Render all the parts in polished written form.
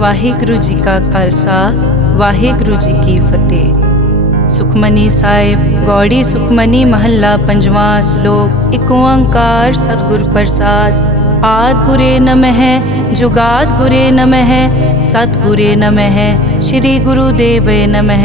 ਵਾਹਿਗੁਰੂ ਜੀ ਕਾ ਖਾਲਸਾ ਵਾਹਿਗੁਰੂ ਜੀ ਕੀ ਫਤਿਹ। ਸੁਖਮਨੀ ਸਾਹਿਬ ਗੌੜੀ ਸੁਖਮਨੀ ਮਹੱਲਾ ਪੰਜਵਾਂ ਸ਼ਲੋਕ। ਇੱਕ ਓੰਕਾਰ ਸਤਿਗੁਰ ਪ੍ਰਸਾਦ। ਆਦਿ ਗੁਰੇ ਨਮః ਜੁਗਾਦ ਗੁਰੇ ਨਮః ਸਤਿਗੁਰੇ ਨਮঃ ਸ਼੍ਰੀ ਗੁਰੂ ਦੇਵੇ ਨਮః।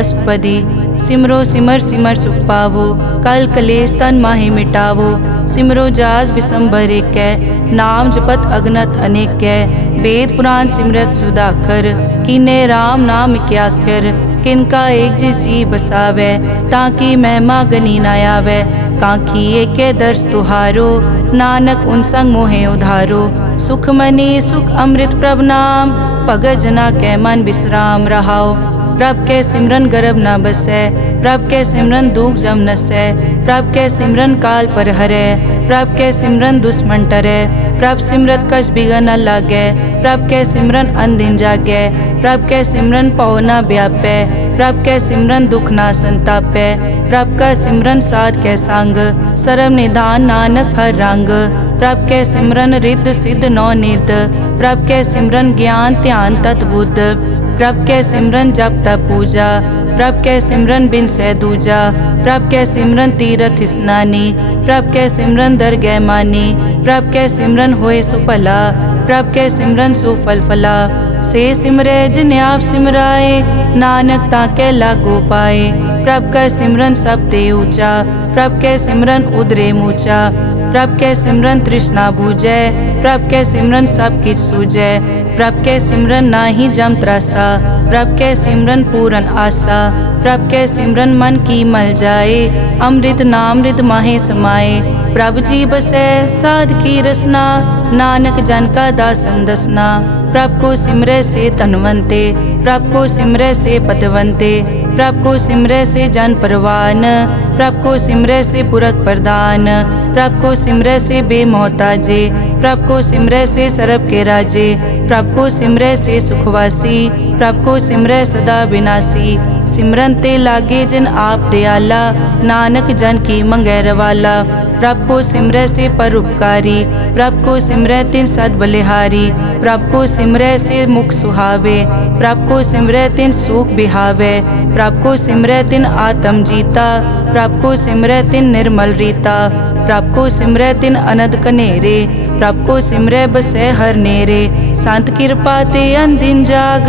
ਅਸ਼ਟਪਦੀ। ਸਿਮਰੋ ਸਿਮਰ ਸਿਮਰ ਸੁਖ ਪਾਵੋ ਕਲ ਕਲੇਸ਼ ਤਨ ਮਾਹਿ ਮਿਟਾਵੋ। ਸਿਮਰੋ ਜਾਸ ਬਿਸੰਬਰ ਏਕੈ ਨਾਮ ਜਪਤ ਅਗਨਤ ਅਨੇਕੈ। वेद पुराण सिमरत सुधाकर कीने राम नाम क्याकर। किनका एक जिस जी बसावै ताकि महिमा गनी न आवै। कांखी एके दर्श तुहारो नानक उन संग मोहे उधारो। सुख मनी सुख अमृत प्रभ नाम भगत जना कै मन विश्राम रहाओ। प्रभ के सिमरन गर्भ न बसै प्रभ के सिमरन दुख जम नसै। प्रभ के सिमरन काल पर हरै प्रभ के सिमरन दुश्मन टरै। प्रभ सिमरत कछ बिगन न लागै प्रभ के सिमरन अनदिन जागै। प्रभ के सिमरन पौ न व्यापै प्रभ के सिमरन दुख न संतापै। प्रभ का सिमरन साध कै संग सर्व निधान नानक हर रंग। प्रभ के सिमरन रिद्ध सिद्ध नौ निध प्रभ के सिमरन ज्ञान ध्यान तत् बुद्ध। प्रभ के सिमरन जप तप पूजा प्रभ के सिमरन बिन सै दूजा। प्रभ के सिमरन तीरथ स्नानी प्रभ के सिमरन दरगह मानी। प्रभ के सिमरन होए सुफला प्रभ के सिमरन सुफल फला। से सिमरै जिन आप सिमराए नानक ताके लागो पाए। प्रभ का सिमरन सब ते ऊंचा प्रभ के सिमरन उदरे मूचा। प्रभ के सिमरन तृष्णा बूझै प्रभ के सिमरन सब किछ सूझै। प्रभ के सिमरन नाही जम त्रासा प्रभ के सिमरन पूरन आसा। प्रभ के सिमरन मन की मल जाए अमृत नामृत माहे समाए। प्रभ जी बसै साध की रसना नानक जन का दासन दसना। प्रभ को सिमरै से तनवंते प्रभ को सिमरै से पतवंते। प्रभ को सिमरै से जन परवान प्रभ को सिमरै से पुरख प्रदान। प्रभ को सिमरै से बेमोहताजे प्रभ को सिमरै से सरब के राजे। प्रभ को सिमरै से सुखवासी प्रभ को सिमरै सदा विनाशी। सिमरन ते लागे जिन आप दयाला नानक जन की मंगै रवाला। प्रभ को सिमरै से परोपकारी प्रभ को सिमरै तिन सद बलिहारी। प्रभ को सिमरै से मुख सुहावे प्रभ को सिमरै तिन सुख बिहावे। प्रभ को सिमरै तिन आत्म जीता प्रभ को सिमरै तिन निर्मल रीता। प्रभ को सिमरै तिन अनद कनेरे प्रभ को सिमरै बसै हर नेरे। संत कृपा ते अनदिन जाग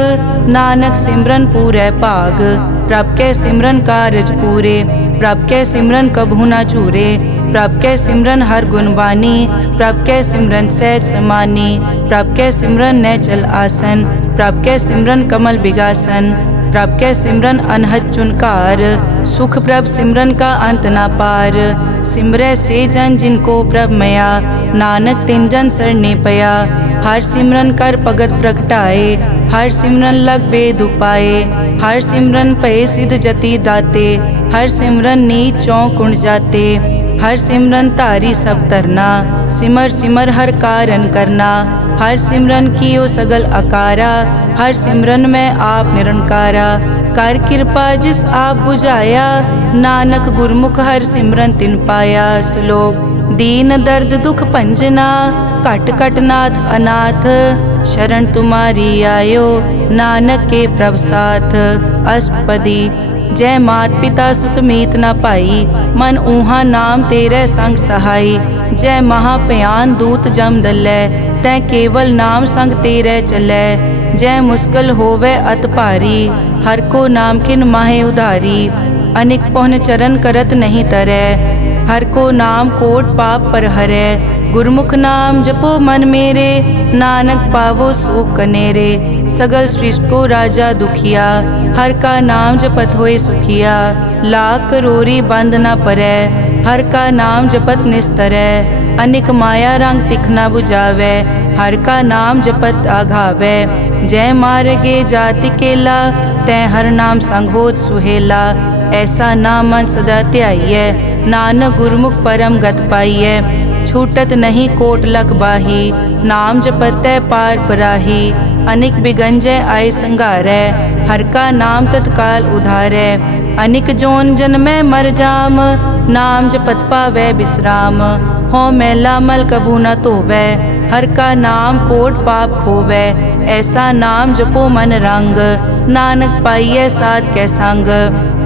नानक सिमरन पूरै भाग। प्रभ के सिमरन कारज पूरे प्रभ के सिमरन कबहू न चूरे। प्रभ के सिमरन हर गुणवानी प्रभ के सिमरन सहज समानी। प्रभ के सिमरन नैचल आसन प्रभ के सिमरन कमल बिगासन। प्रभ के सिमरन अनहद चुनकार सुख प्रभ सिमरन का अंत ना पार। सिमरै से जन जिनको प्रभ मया नानक तिन जन सरने पया। हर सिमरन कर भगत प्रगटाए हर सिमरन लग बेद उपाए। हर सिमरन पए सिद्ध जति दाते हर सिमरन नीच चौं कुण जाते। हर सिमरन तारी सब तरना सिमर सिमर हर कारण करना। हर सिमरन कियो सगल अकारा हर सिमरन में आप निरंकारा। कर कृपा जिस आप बुझाया नानक गुरमुख हर सिमरन तिन पाया। श्लोक। दीन दर्द दुख भंजना घट घट नाथ अनाथ। शरण तुम्हारी आयो नानक के प्रभ साथ। अष्टपदी। जय मात पिता सुत मीत न पाई मन ऊहा नाम तेरे संग सहाई। जय महाभयान दूत जम दलै तै केवल नाम संग तेरे चलै। जय मुश्किल होवे अत भारी हर को नाम खिन माहे उधारी। अनिक पौन चरण करत नहीं तरै हर को नाम कोट पाप पर हरै। गुरमुख नाम जपो मन मेरे नानक पावो सुख कनेरे। सगल सृष्टि को राजा दुखिया हर का नाम जपत होए सुखिया। लाख करोरी बंद न परै हर का नाम जपत निस्तरै। अनिक माया रंग तिखना बुझावै हर का नाम जपत आघावै। जय मार्गे जाति केला तै हर नाम संग होत सुहेला। ऐसा नाम मन सदा ध्याइयै नानक गुरमुख परम गत पाइयै। छूटत नहीं कोट लख बाही नाम जपतै पार पराही। अनिक बिगंजय आय संघारै हर का नाम तत्काल उधारै। अनिक जोन जन्मै मर जाम नाम जपत पावै विश्राम। हो मैला मल कबू न धोवै हर का नाम कोट पाप खोवै। ऐसा नाम जपो मन रंग, नानक पाइयै साध कै संग।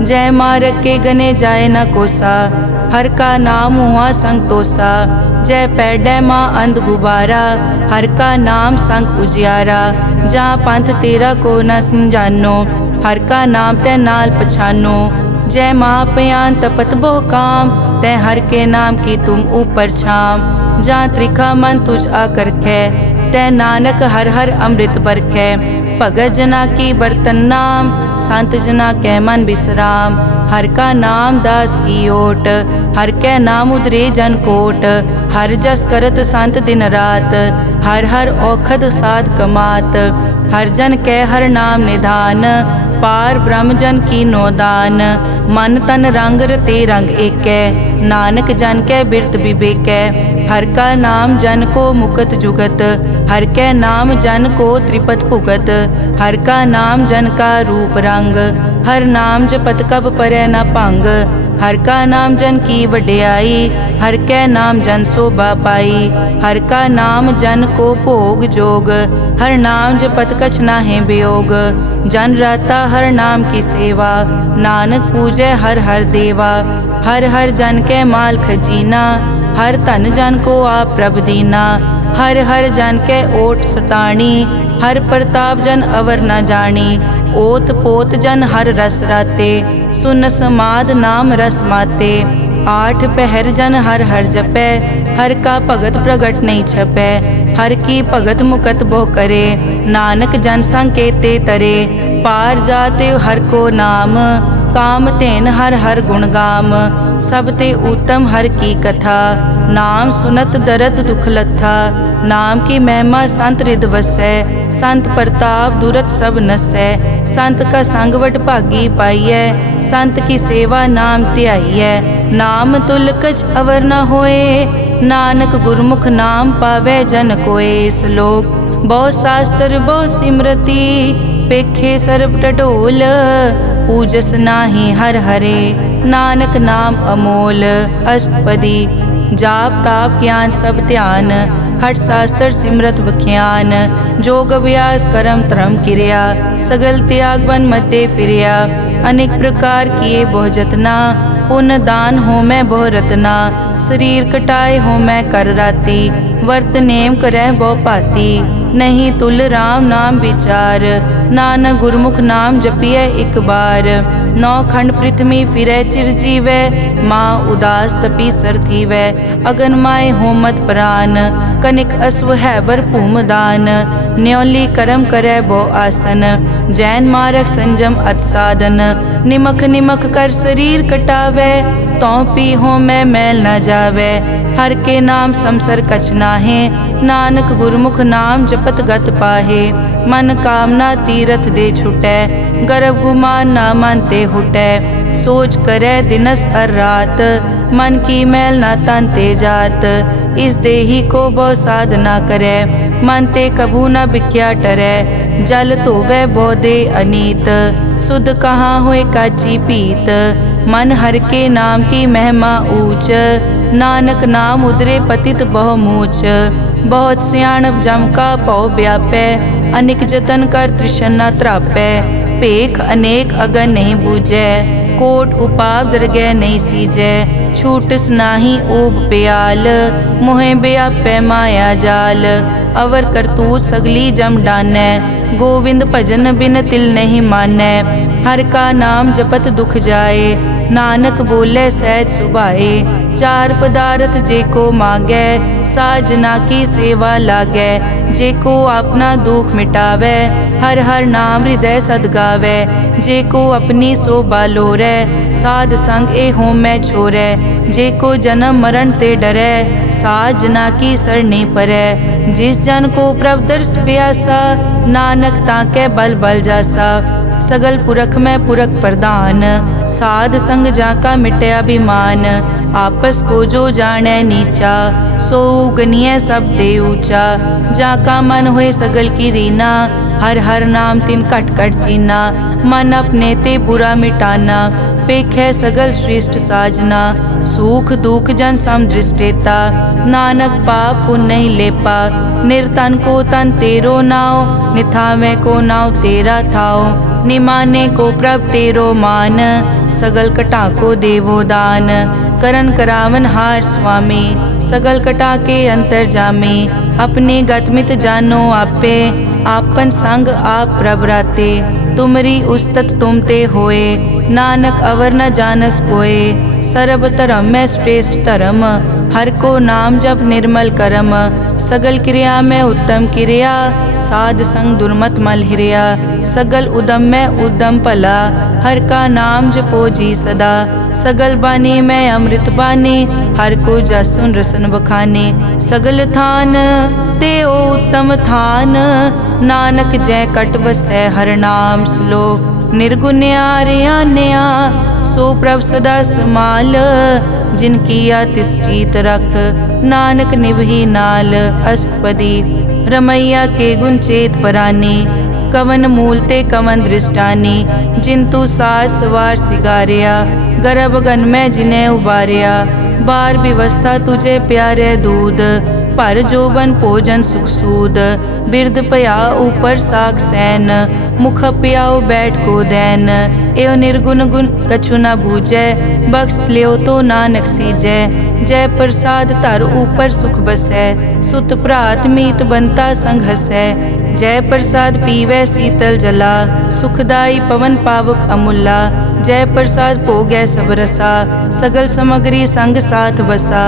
जय मारग के गने जाए न कोसा, हर का नाम हुआ संग तोसा। जय पैडै माँ अंध गुबारा, हर का नाम संग उजियारा। जहाँ पंथ तेरा को न समझानो, हर का नाम तै नाल पछानो। जय महापयान तपत बहु काम, तै हर के नाम की तुम ऊपर छाम। जहाँ त्रिखा मन तुझ आकर कै, तै नानक हर हर अमृत बरखै। भगत जना की बर्तन नाम, संत जना कै मन विश्राम। हर का नाम दास की ओट, हर कै नाम उदरे जन कोट। हर जस करत संत दिन रात, हर हर औखद साध कमात। हर जन कै हर नाम निधान, पार ब्रह्म जन की नोदान। मन तन रंग रते रंग एकै, नानक जन कै बिरत विवेकै। हर का नाम जन को मुकत जुगत, हर कै नाम जन को त्रिपत भुगत। हर का नाम जन का रूप रंग, हर नाम जपत कब परै न भंग। हर का नाम जन की वड्याई, हर कै नाम जन शोभा पाई। हर का नाम जन को भोग जोग, हर नाम जपत कछ नाहि वियोग। जन राता हर नाम की सेवा, नानक पूजै हर हर देवा। हर हर जन कै माल खजीना, हर धन जन को आप प्रभ दीना। हर हर जन कै ओट सताणी, हर प्रताप जन अवर न जानी। ओत पोत जन हर रस राते, सुन समाद नाम रस माते। आठ पहर जन हर हर जपै, हर का भगत प्रगट नहीं छपै। हर की भगत मुकत बहु करे, नानक जन संकेते तरे। पार जाते हर को नाम, काम तेन हर हर गुण गाम। सब ते उत्तम हर की कथा, नाम सुनत दरद दुख लथा। नाम की महिमा संत रिद वसै, संत प्रताप दुरत सब नसै। संत का संग वड भागी पाइयै, संत की सेवा नाम ध्याइयै। नाम तुल कछ अवर न होए, नानक गुरमुख नाम पावै जन कोय। श्लोक बहु शास्त्र बहु सिमरति, पेखे सर्ब टडोल। पूजस नाही हर हरे, नानक नाम अमोल। अष्टपदी जाप ताप ज्ञान सब ध्यान, खट शास्त्र सिमरत विख्यान। जोग अभ्यास करम धर्म किरिया, सगल त्याग बन मध्य फिरिया। अनेक प्रकार किए बहु जतना, पुण्य दान हो मैं बहु रतना। शरीर कटाए हो मैं कर राती, वर्त नेम करह बहु पाती। नहीं तुल राम नाम विचार, नानक गुरमुख नाम जपिए एक बार। नौ खंड पृथ्वी फिरै चिर जीवै, माँ उदास तपी सर थीवै। अगन माय होमत प्राण, कनिक अश्व हैवर भूम दान। न्योली कर्म करै बहु आसन, जैन मारक संजम अत साधन। निमख निमख कर शरीर कटावै, तौ पी हो मैं मैल न जावै। हर के नाम समसर कछ नाहे, नानक गुरमुख नाम जपत गत पाहे। मन कामना तीरथ दे छुटै, गर्भ गुमान ना मन ते हुटै। सोच करै दिनस अर रात, मन की मैल ना तन ते जात। इस देही को बहु साधना करै, मन ते कभू न बिख्या टरै। जल धोवै बहु दे अनीत, सुध कहाँ होए काची पीत। मन हर के नाम की महिमा ऊंच, नानक नाम उदरे पतित बहु मूच। बहुत सियाणप जम का पौ व्यापै, अनेक जतन कर तृष्णा त्रापै। पेख अनेक अगन नहीं बूझै, कोट उपाव दरगह नहीं सीजै। छूटस नाही ऊब प्याल, मोहे व्यापै माया जाल। अवर करतूत सगली जम डानै, गोविंद भजन बिन तिल नहीं मानै। हर का नाम जपत दुख जाए, नानक बोले सहज सुभाए। चार पदार्थ जे को मांगै, साजना की सेवा लागै। जे को अपना दुख मिटावै, हर हर नाम हृदय सद गावै। जे को अपनी शोभा लोरै, साध संग ए होमै छोरै। जे को जन्म मरण ते डरै, साजना की सरनी परै। जिस जन को प्रभ दर्श प्यासा, नानक ताकै बल बल जासा। सगल पुरख में पुरख प्रधान, साध संग जाका मिटे अभिमान। आपस को जो जाने नीचा, सो गनिय सब दे ऊंचा। जाका मन हुए सगल की रीना, हर हर नाम तिन कट कट चीना। मन अपने ते बुरा मिटाना, पेखै सगल श्रेष्ठ साजना, सुख दुख जन सम दृष्टेता, नानक पाप पुण्य नहीं लेपा, निर्तन को तन तेरो नाव, निथावे को नाव तेरा थाओ, निमाने को प्रभ तेरो मान, सगल कटा को देवो दान, करन करावन हार स्वामी, सगल कटा के अंतर जामे, अपने गतमित जानो आपे, आपन संग आप प्रभ राते, तुमरी उस्तत तुम ते होए, नानक अवर न जानस कोए, सर्ब धर्म में श्रेष्ठ धर्म, हर को नाम जप निर्मल करम, सगल क्रिया में उत्तम क्रिया, साध संग दुर्मत मल हिरिया, सगल उदम में उद्दम भला, हर का नाम जपो जी सदा, सगल बानी में अमृत बानी, हर को जस सुन रसन बखाने, सगल थान ते ओ उत्तम थान, नानक जय कट बसै हर नाम श्लोक, निर्गुण्या रियान्या सो प्रभ सदा समाल, जिनकी तिष्ठित रख, नानक निभही नाल, अष्टपदी रमैया के गुण चेत परानी, कवन मूल ते कवन दृष्टानी, जिंतु सास सवार सिगारिया, गर्भ गन में जिन्हें उबारिया, बार व्यवस्था तुझे प्यारे दूध, पर जोबन भोजन सुख सूद, बिरद पया ऊपर साग सैन, मुख पियाओ बैठ को दैन, एव निर्गुण गुण कछु न बूझै, बख्श लियो तो नानक सीजै, जय प्रसाद धर ऊपर सुख बसै, सुत भ्रात मीत बनता संग हसै, जय प्रसाद पीवै शीतल जला, सुखदाई पवन पावक अमूला, जय प्रसाद भोगै सब रसा, सगल समग्री संग साथ बसा,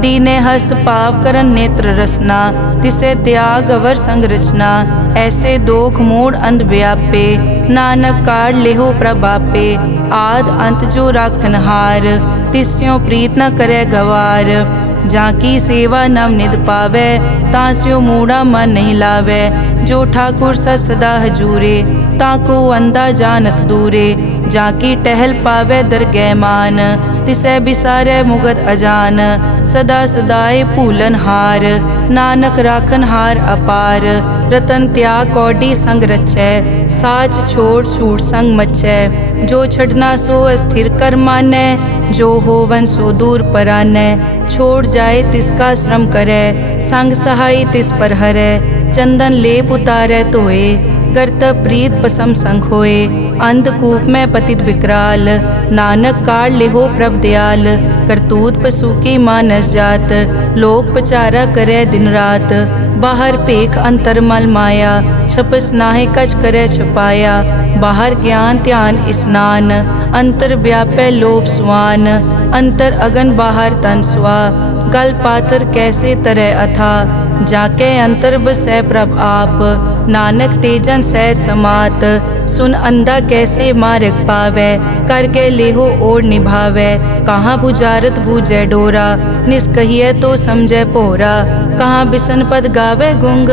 दीने हस्त पाव करन नेत्र रसना, तिसे त्याग अवर संग रचना, ऐसे दोख मोड़ अंध व्यापे, नानक काढ़ लेहो प्रभापे, आद अंत जो राखन हार, तिस्यों प्रीत न करे गवार, जाकी सेवा नव निध पावे, तास्यो मूढ़ा मन नहीं लावे, जो ठाकुर सदा हजूरे, ताको अंधा जानत दूरे, जाकी टहल पावे दरगह मान, तिसै बिसारे मुगद अजान, सदा सदाए भूलन हार, नानक राखन हार अपार, रतन त्याग कौडी संग रचै, साच छोड़ छूट संग मचै, जो छड़ना सो अस्थिर कर मानै, जो होवन सो दूर परानै, छोड़ जाए तिसका श्रम करे, संग सहाय तिस पर हरै, चंदन लेप उतारै धोए, गर्त प्रीत पसम संग होए, अंधकूप में पतित विकराल, नानक काढ़ लेहो प्रभ दयाल, करतूत पशु की मानस जात, लोक पचारा करे दिन रात, बाहर पेख अंतर मल माया, छपस नाहे कच करे छपाया, बाहर ज्ञान ध्यान स्नान, अंतर व्यापै लोभ स्वान, अंतर अगन बाहर तन स्वा, गल पाथर कैसे तरह अथा, जाके अंतर बसै प्रभ आप, नानक तेजन सैर समात, सुन अंधा कैसे मार्ग पावै, करके लेहो ओर निभावै, कहाँ बुझारत बूझै डोरा, निष्कहिए तो समझै पोरा, कहाँ बिसन पद गावे गुंग,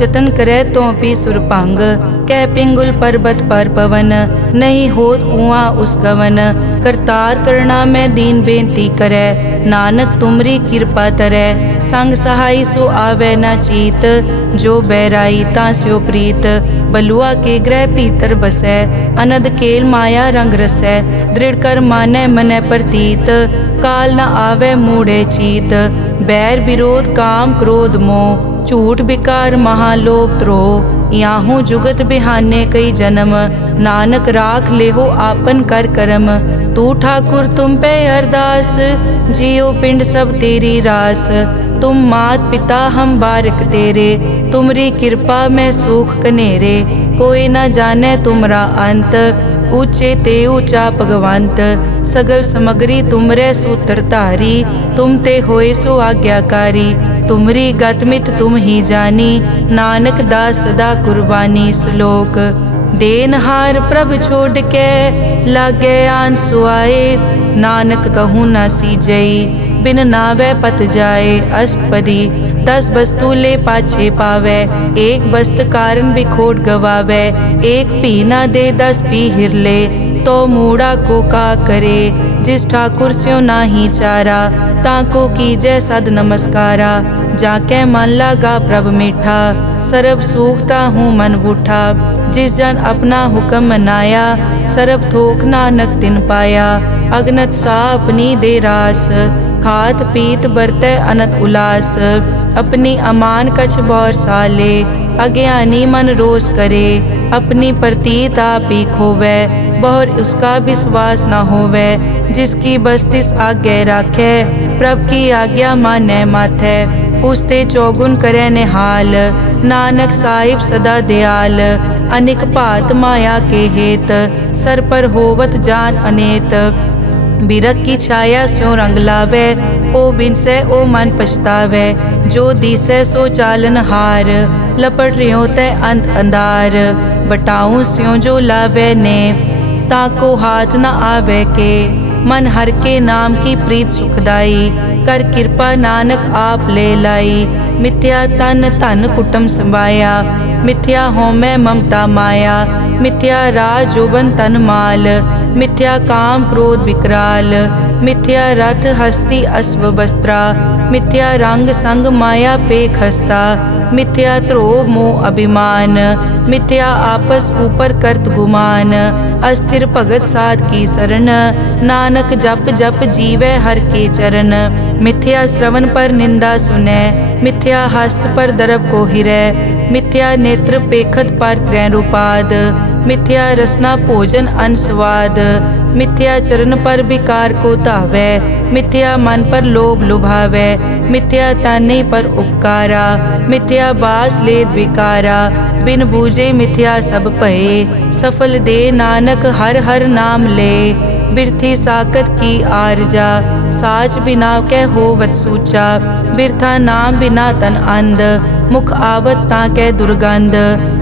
जतन करे तो पी सुरपांग, कह पिंगुल पर्वत पर पवन, नहीं होत कुआं उस गवन, करतार करना में दीन बेनती करे, नानक तुमरी कृपा तरै, संग सहाय सो आवे न चीत, जो बैराई तास्यो प्रीत, बलुआ के ग्रह भीतर बसै, अनद केल माया रंग रसै, दृढ़ कर मानै मनै प्रतीत, काल न आवे मूढ़े चीत, बैर विरोध काम क्रोध मोह, झूठ विकार महालोभ द्रोह, याहू जुगत बिहाने कई जन्म, नानक राख लेहो आपन कर करम, तू ठाकुर तुम पे अरदास, जियो पिंड सब तेरी रास, तुम मात पिता हम बारिक तेरे, तुमरी कृपा में सुख कनेरे, कोई न जाने तुमरा अंत, ऊंचे ते ऊंचा भगवंत, सगल समग्री तुमरे सूत्र धारी, तुम ते होए सो आज्ञाकारी, तुमरी गतमित तुम ही जानी, नानक दास सदा कुर्बानी। श्लोक देनहार प्रभ छोड़ के लागे आन सुआए, नानक कहूँ न सीजई बिन नावे पत जाए। अष्टपदी 10 वस्तु ले पाछे पावे, एक वस्त कारण बिखोट गवावे, एक पी ना दे 10 पी हिरले, तो मूड़ा को का करे। जिस ठाकुर स्यों नाही चारा, ताको कीजै सद नमस्कारा। जाके मन लागा प्रभ मीठा, सरब सूखता हूँ मन बूठा। जिस जन अपना हुक्म मनाया, सरब थोक नानक तिन पाया। अगनत सा अपनी दे रास, खात पीत बरतै अनत उलास। अपनी अमान कछ बौर साले, अज्ञानी मन रोस करे। अपनी प्रतीत आप ही खोवै, बहुर उसका विश्वास न होवै। जिसकी बस्तिस आज्ञा राखै, प्रभ की आज्ञा मानै माथै। उसते चौगुन करे निहाल, नानक साहिब सदा दयाल। अनिक भात माया के हेत, सर पर होवत जान अनेत। बिरख की छाया स्यों रंग लावे, ओ बिनसे ओ मन पछतावे। जो दिसै सो चालन हार, लपट रियो तै अंत अंधार। बटाऊं स्यों जो लावे ने, ताको हाथ न आवे के। मन हर के नाम की प्रीत सुखदाई, कर कृपा नानक आप ले लाई। मिथ्या तन धन कुटुम संभाया, मिथ्या होमै ममता माया। मिथ्या राज जोबन तन माल, मिथ्या काम क्रोध विकराल। मिथ्या रथ हस्ती अश्व वस्त्रा, मिथ्या रंग संग माया पे खस्ता। मिथ्या ध्रोह मोह अभिमान, मिथ्या आपस ऊपर करत गुमान। अस्थिर भगत साध की शरण, नानक जप जप जीवै हर के चरण। मिथ्या श्रवण पर निंदा सुनै, मिथ्या हस्त पर दरब को हिरै। मिथ्या नेत्र पेखत पर त्रैन रूपाद, मिथ्या रसना भोजन अन स्वाद। मिथ्या चरण पर विकार को धावै, मिथ्या मन पर लोभ लुभावै। मिथ्या ताने पर उपकारा, मिथ्या बास लेत विकारा। बिन बूझे मिथ्या सब भये, सफल दे नानक हर हर नाम ले। बिरथी साकत की आरजा, साच बिना कै होवत सूचा। बिरथा नाम बिना तन अंध, मुख आवत ताकै दुर्गंध।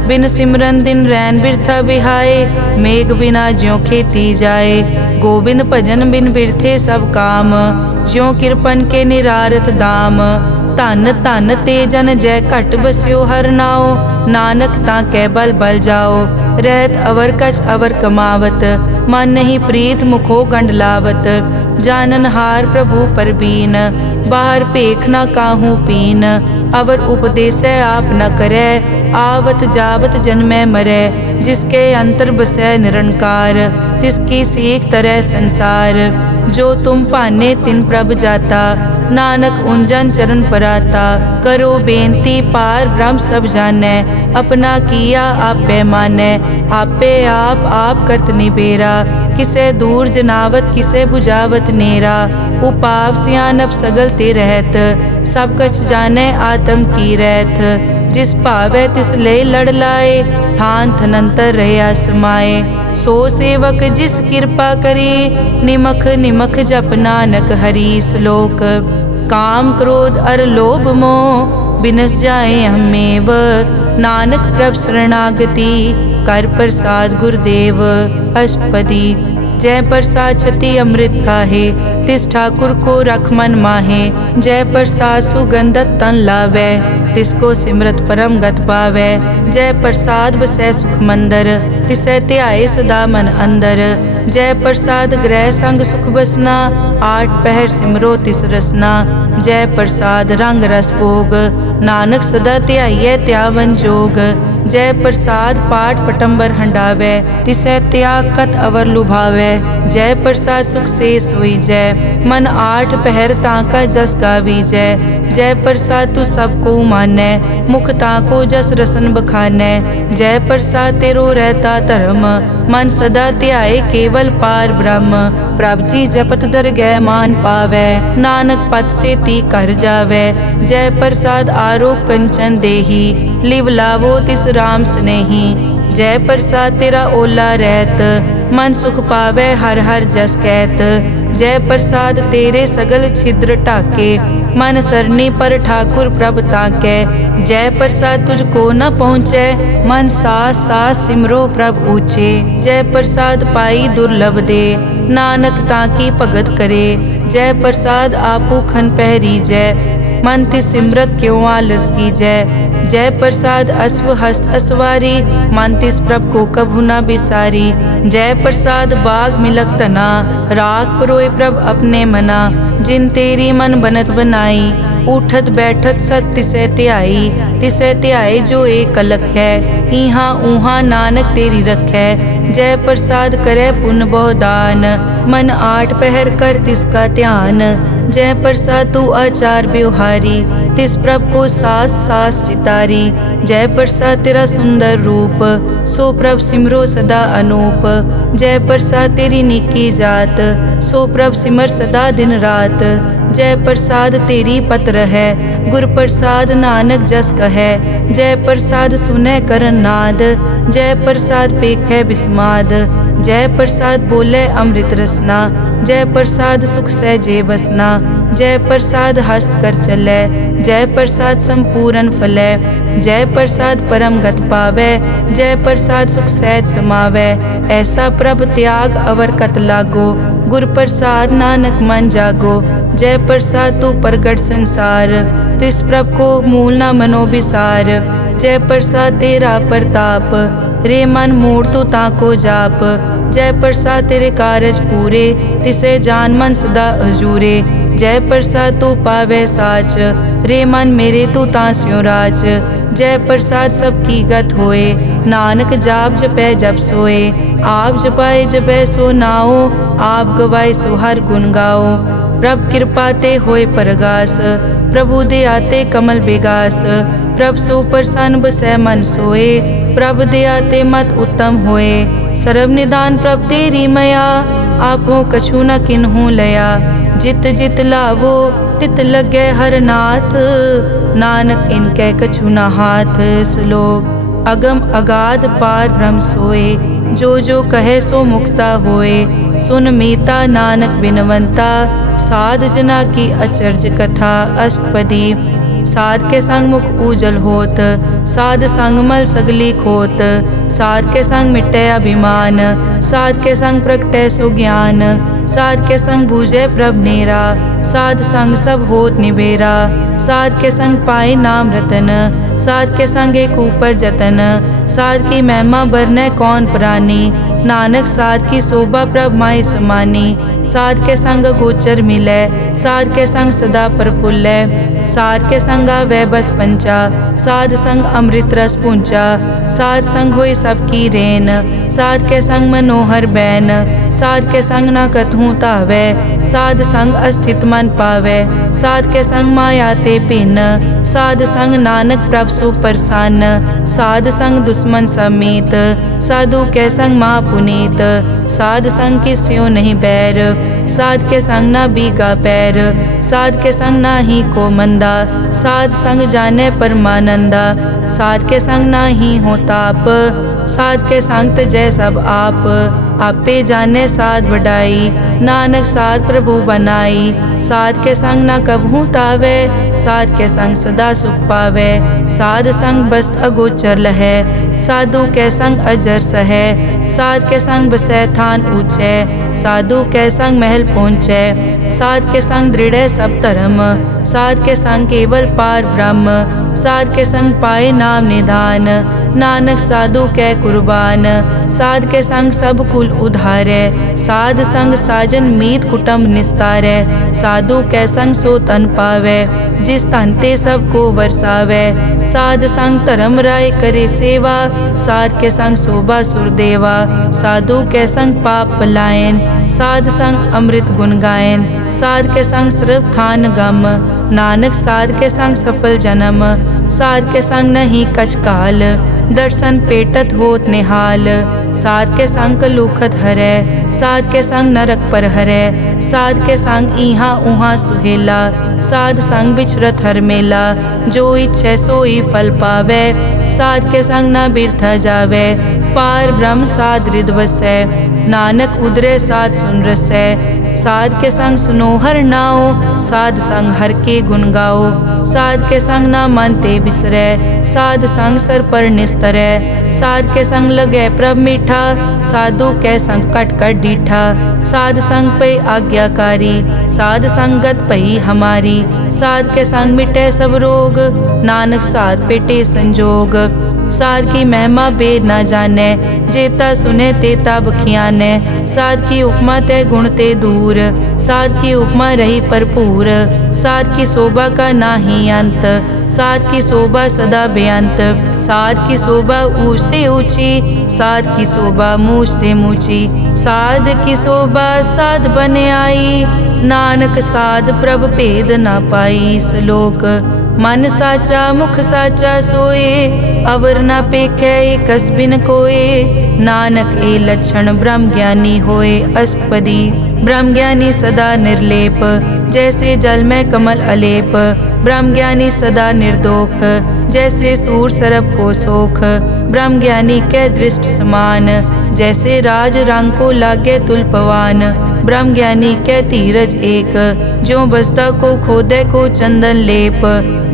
बिन सिमरन दिन रैन बिरथा बिहाए, मेघ बिना ज्यों खेती जाए। गोबिंद भजन बिन बिरथे सब काम, ज्यों किरपन के निरारथ दाम। धन धन ते जन जय घट बस्यो हर नाओ, नानक ताकै बल बल जाओ। रहत अवर कछ अवर कमावत, मन नहीं प्रीत मुखो गंड लावत। जानन हार प्रभु परबीन, बाहर पेख न काहू पीन। अवर उपदेसै आप न करै, आवत जावत जन्मै मरै। जिसके अंतर बसै निरंकार, तिसकी सीख तरह संसार। जो तुम भाने तिन प्रभ जाता, नानक उंजन चरण पराता। करो बेनती पार ब्रह्म सब जानै, अपना किया आपे मानै। आपे आप करत निबेरा, किसे दूर जनावत किसे बुझावत नेरा। उपाव सियानप सगल ते रहत, सब कछ जानै आत्म की रहत। जिस भावै तिस ले लड़ लाए, थान थनंतर रहया समाए। सो सेवक जिस कृपा करी, निमख निमख जप नानक हरि श्लोक। काम क्रोध अर लोभ मोह, बिनस जाए हमेव। नानक प्रभ शरणागति, कर प्रसाद गुरुदेव। अष्टपदी। जय प्रसाद छति अमृत खाहे, तिस ठाकुर को रख मन माहे। जय प्रसाद सुगंधत तन लावै, तिसको सिमरत परम गत पावै। जय प्रसाद बसै सुख मंदर, तिसै ध्याए सदा मन अंदर। जय प्रसाद ग्रह संग सुख बसना, आठ पहर सिमरो तिस रसना। जय प्रसाद रंग रस भोग, नानक सदा ध्याइयै त्यावन जोग। जय प्रसाद पाठ पटंबर हंडावै, तिसै त्याग कत अवर लुभावै। जय प्रसाद सुख से सोई जय, मन आठ पहर ताका जस गावी जय। जय प्रसाद तू सबको मानै, मुख ताको जस रसन बखानै। जय प्रसाद तेरो रहता धर्म, मन सदा ध्याए केवल पार ब्रह्म। प्रभ जी जपत दरगह मान पावै, नानक पद से ती कर जावै। जय प्रसाद आरोग कंचन देही, लिव लावो तिस राम स्नेही। जय प्रसाद तेरा ओला रहत, मन सुख पावै हर हर जस कहत। जय प्रसाद तेरे सगल छिद्र ढाके, मन सरनी पर ठाकुर प्रभ ताकै। जय प्रसाद तुझको न पहुँचै, मन सास सास सिमरो प्रभ ऊँचे। जय प्रसाद पाई दुर्लभ दे, नानक ताकी भगत करे। जय प्रसाद आपू खन पहरी जय, मन तिस सिमरत क्यों आलस की जय प्रसाद अश्व हस्त असवारी, मन तिस प्रभ को कभु न बिसारी। जय प्रसाद बाग मिलक तना, राग परोए प्रभ अपने मना। जिन तेरी मन बनत बनाई, उठत बैठत सत तिसै त्याई जो एक अलग है। इहाँ ऊहाँ नानक तेरी रखै, जय प्रसाद करे पुन बहुदान। मन आठ पहर कर तिसका ध्यान, जय प्रसाद तू आचार व्यवहारी। तिस प्रभ को सास सास चितारी, जय प्रसाद तेरा सुंदर रूप। सो प्रभ सिमरो सदा अनूप, जय प्रसाद तेरी निकी जात। सो प्रभ सिमर सदा दिन रात, जय प्रसाद तेरी पत्र है। गुर प्रसाद नानक जस कहे, जय प्रसाद सुनै करन नाद। जय प्रसाद पेखै बिस्माद, जय प्रसाद बोले अमृत रसना। जय प्रसाद सुख सहजे बसना, जय प्रसाद हस्त कर चलै। जय प्रसाद संपूर्ण फलै, जय प्रसाद परम गत पावै। जय प्रसाद सुख सहज समावै, ऐसा प्रभ त्याग अवर कत लागो। गुर प्रसाद नानक मन जागो, जय प्रसाद तू प्रगट संसार। तिस प्रभ को मूल न मनो बिसार, जय प्रसाद तेरा प्रताप। रे मन मूड तू ताको जाप, जय प्रसाद तेरे कारज पूरे। तिसे जान मन सदा हजूरे, जय प्रसाद तू पावे साच। रे मन मेरे तू तास्यो राज, जय प्रसाद सबकी गत होए। नानक जाप जपै जप सोए, आप जपाए जपै सो नाओ। आप गवाए सो हर गुण गाओ, प्रभ कृपा ते होए परगास। प्रभु दे आते कमल बेगास, प्रभ सो प्रसन्न बसै मन सोए। प्रभ दे आते मत उत्तम होए, सर्व निदान प्रभ तेरी मया। आपो कछु न किन्हु लया, जित जित लावो तित लगे हर नाथ। नानक इनके कछु न हाथ। श्लोक अगम अगाध पार ब्रह्म सोए, जो कहे सो मुक्ता होए। सुन मीता नानक बिनवंता, साध जना की अचर्ज कथा। अष्टपदी साध के संग मुख उजल होत, साध संग मल सगली खोत। साध के संग मिटे अभिमान, साध के संग प्रगटे सो ज्ञान। साध के संग बूझे प्रभ नेरा, साध संग सब होत निबेरा। साध के संग पाए नाम रतन, साध के संग एक ऊपर जतन। साध की महिमा बरने कौन प्राणी, नानक साध की शोभा प्रभ माय समानी। साध के संग गोचर मिलै, साध के संग सदा प्रफुल्लै। साध के संग आवे बस पंचा, साध संग अमृत रस पूंचा। साध संग होई सबकी रेन, साध के संग मनोहर बैन। साध के संग न कथूं तावै, साध संग अस्थित मन पावै। साध के संग माया ते भिन्न, साध संग नानक प्रभ सु प्रसन्न। साध संग दुश्मन समीत, साधु के संग मां पुनीत। साध संग किस्यो नहीं बैर, साध के संग ना बीगा पैर। साध के संग ना ही को मंदा, साध संग जाने परमानंदा। साध के संग ना ही हो ताप, साध के संग तजै सब आप। आपे जाने साध बढ़ाई, नानक साध प्रभु बनाई। साध के संग ना कबहू तावे, साध के संग सदा सुख पावे। साध संग बस्त अगोचर लहै, साधु के संग अजर सहै। साध के संग बसै थान ऊंचे, साधु के संग महल पहुँचै। साध के संग दृढ़ सब धर्म, साध के संग केवल पार ब्रह्म। साध के संग पाए नाम निधान, नानक साधु कै कुर्बान। साध के संग सब कुल उधारै, साध संग साजन मीत कुटुंब निस्तारै। साधु कै संग सो तन पावै, जिस तन ते सबको वरसावै। साध संग धर्म राय करे सेवा, साध के संग शोभा सुरदेवा। साधु के संग पाप पलायन, साध संग अमृत गुण गायन। साध के संग सर्व थान गम, नानक साध के संग सफल जन्म। साध के संग नहीं कछ काल, दर्शन पेटत होत निहाल। साध के संग कलुखत हरै, साध के संग नरक पर हरै। साध के संग इहाँ उहाँ सुहेला, साध संग बिचरत हर मेला। जो इच्छै सोई फल पावै, साध के संग न बिरथा जावै। पार ब्रह्म साध रिद वसै। नानक उदरे साध सुन रसै। साध के संग सुनो हर नाओ, साध संग हर के गुण गाओ। साध के संग ना मन ते बिसरै, साध संग सर पर निस्तरै। साध के संग लगै प्रभ मीठा, साधु के संग कट कट डीठा। साध संग पे आज्ञाकारी, साध संगत पई हमारी। साध के संग मिटे सब रोग, नानक साध पेटे संजोग। साध की महिमा बेद ना जाने, जेता सुने तेता बखियाने। साध की उपमा ते गुण ते दूर, साध की उपमा रही भरपूर। साध की शोभा का नाही अंत, साध की शोभा सदा बेअंत। साध की शोभा ऊंचते ऊंची, साध की शोभा मूछते मूची। साध की शोभा साध बने आई, नानक साध प्रभ भेद ना पाई। श्लोक मन साचा मुख साचा सोए, अवर ना पेखै एकस बिन कोए। नानक ए लक्षण ब्रह्म ज्ञानी होए। अष्टपदी ब्रह्म ज्ञानी सदा निर्लेप, जैसे जल में कमल अलेप। ब्रह्म ज्ञानी सदा निर्दोख, जैसे सूर सरप को सोख। ब्रह्म ज्ञानी के दृष्टि समान, जैसे राज रंग को लागे तुलपवान। ब्रह्म ज्ञानी के धीरज एक, जो बसता को खोदे को चंदन लेप।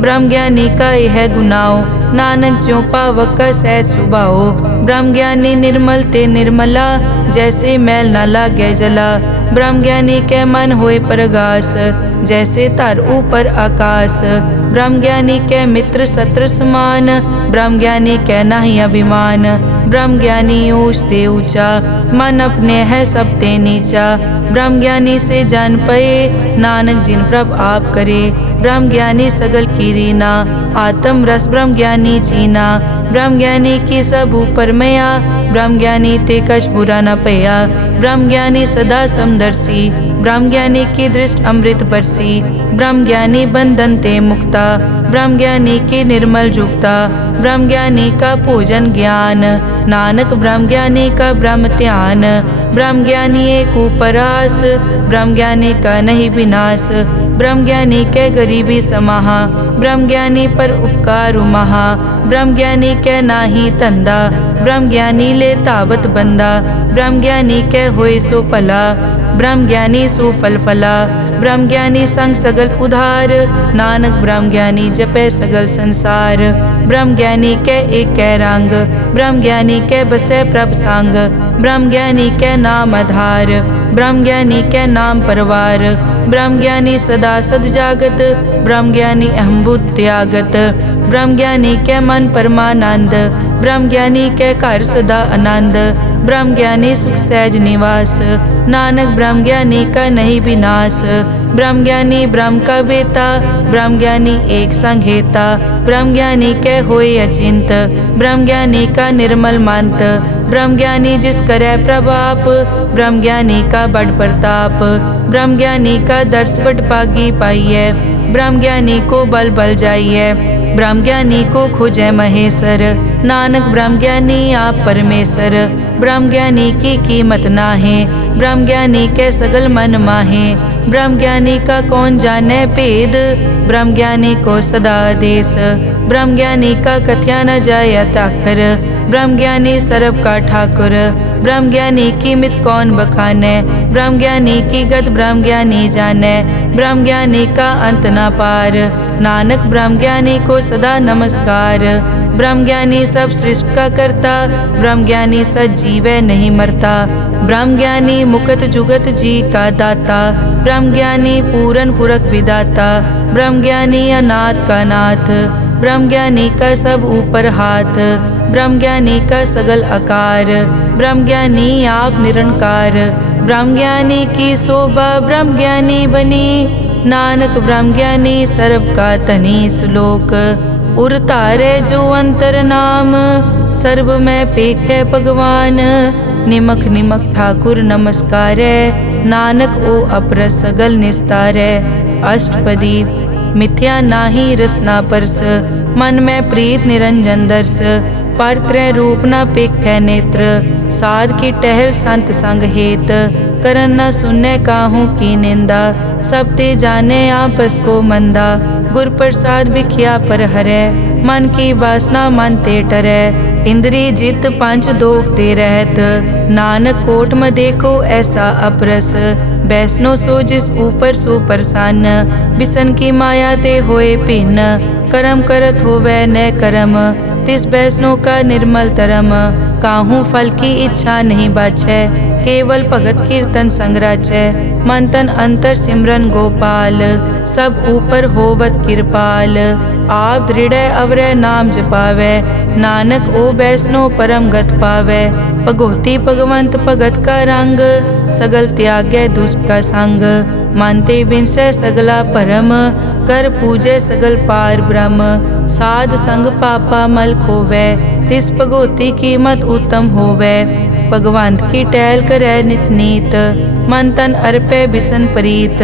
ब्रह्म ज्ञानी का यह गुनाओ, नानक ज्यों पावक का सहज सुभाओ। ब्रह्म ज्ञानी निर्मल ते निर्मला, जैसे मैल न लागे जला। ब्रह्म ज्ञानी के मन होए प्रगास, जैसे तर ऊपर आकाश। ब्रह्म ज्ञानी के मित्र शत्रु समान, ब्रह्म ज्ञानी के नाही अभिमान। ब्रह्म ज्ञानी ऊंच ते ऊंचा, मन अपने है सब ते नीचा। ब्रह्म ज्ञानी से जान पए, नानक जिन प्रभ आप करे। ब्रह्म ज्ञानी सगल की रीना, आत्म रस ब्रह्म ज्ञानी चीना। ब्रह्म ज्ञानी की सब ऊपर मया, ब्रह्म ज्ञानी ते कछ बुरा न पया। ब्रह्म ज्ञानी सदा समदर्शी, ब्रह्म ज्ञानी की दृष्टि अमृत बरसी। ब्रह्म ज्ञानी बंधन ते मुक्ता, ब्रह्म ज्ञानी की निर्मल जुक्ता। ब्रह्म ज्ञानी का भोजन ज्ञान, नानक ब्रह्म ज्ञानी का ब्रह्म ध्यान। ब्रह्म ज्ञानी एक उपरास, ब्रह्म ज्ञानी का नहीं विनाश। ब्रह्म ज्ञानी के गरीबी समाहा, ब्रह्म ज्ञानी पर उपकार महा। ब्रह्म ज्ञानी के नाही तंदा, ब्रह्म ज्ञानी ले तावत बंदा। ब्रह्म ज्ञानी के होए सो फला, ब्रह्म ज्ञानी सो फल फला। ब्रह्म ज्ञानी संग सगल उधार, नानक ब्रह्म ज्ञानी जपे सगल संसार। ब्रह्म ज्ञानी के एक कै रंग, ब्रह्म ज्ञानी के बसे प्रभ संग। ब्रह्म ज्ञानी के नाम आधार, ब्रह्म ज्ञानी के नाम परवार। ब्रह्म ज्ञानी सदा सद जागत, ब्रह्म ज्ञानी अहम बुद्धि त्यागत। ब्रह्म ज्ञानी के मन परमानंद, ब्रह्म ज्ञानी के घर सदा आनंद। ब्रह्म ज्ञानी सुख सहज निवास, नानक ब्रह्म ज्ञानी का नहीं विनाश। ब्रह्म ज्ञानी ब्रह्म का बेता, ब्रह्म ज्ञानी एक संग हेता। ब्रह्म ज्ञानी के होए अचिंत, ब्रह्म ज्ञानी का निर्मल मंत। ब्रह्म ज्ञानी जिस करे प्रभाप, ब्रह्म ज्ञानी का बड़ प्रताप। ब्रह्म ज्ञानी का दर्श बड़ पागी पाइए, ब्रह्म ज्ञानी को बल बल जाइए। ब्रह्म ज्ञानी को खोजे महेश्वर, नानक ब्रह्म ज्ञानी आप परमेश्वर। ब्रह्म ज्ञानी की कीमत नाहे, ब्रह्म ज्ञानी के सगल मन माहे। ब्रह्म ज्ञानी का कौन जाने भेद, ब्रह्म ज्ञानी को सदा आदेश। ब्रह्म ज्ञानी का कथ्या न जाय ताखर, ब्रह्म ज्ञानी सर्व का ठाकुर। ब्रह्म ज्ञानी की मित कौन बखाने, ब्रह्म ज्ञानी की गत ब्रह्म ज्ञानी जाने। ब्रह्म ज्ञानी का अंत न पार, नानक ब्रह्म ज्ञानी को सदा नमस्कार। ब्रह्म ज्ञानी सब सृष्टि का करता, ब्रह्म ज्ञानी सजीव नहीं मरता। ब्रह्म ज्ञानी मुकत जुगत जी का दाता, ब्रह्म ज्ञानी पूरन पुरख विदाता। ब्रह्म ज्ञानी अनाथ का नाथ, ब्रह्म ज्ञानी का सब ऊपर हाथ। ब्रह्म ज्ञानी का सगल आकार, ब्रह्म ज्ञानी आप निरंकार। ब्रह्म ज्ञानी की शोभा ब्रह्म ज्ञानी बनी, नानक ब्रह्म ज्ञानी सर्व का तनी। श्लोक उर तारे जो अंतर नाम, सर्व में पेखे भगवान। निमक निमक ठाकुर नमस्कारे, नानक ओ अपर सगल निस्तारे। अष्टपदी मिथ्या नाही रसना परस, मन में प्रीत निरंजन दर्श। पर त्रय रूप न पेखे नेत्र, साध की टहल संत संग हेत। करन न सुनने काहू की निंदा, सब ते जाने आपस को मंदा। गुर प्रसाद बिखिया पर हरै, मन की वासना मन ते टरै। इंद्री जित पंच दोख ते रहत, नानक कोट म देखो ऐसा अपरस। बैसनो सो जिस ऊपर सो प्रसन्न, बिसन की माया ते होए भिन्न। कर्म करत होवै न कर्म, तिस बैसनो का निर्मल तरम। काहू फल की इच्छा नहीं बाछै, केवल भगत कीर्तन संग राचै। मन तन अंतर सिमरन गोपाल, सब ऊपर होवत कृपाल। आप दृढ़ अवरै नाम जपावै, नानक ओ बैसनो परम गत पावै। भगोती भगवंत भगत का रंग, सगल त्यागै दुष्ट का संग। मानते बिनसै सगला भरम, कर पूजै सगल पार ब्रह्म। साध संग पापा मल खोवै, तिस भगोती कीमत उत्तम होवै। भगवंत की टहल करै नित नीत, मन तन अर्पै बिसन प्रीत।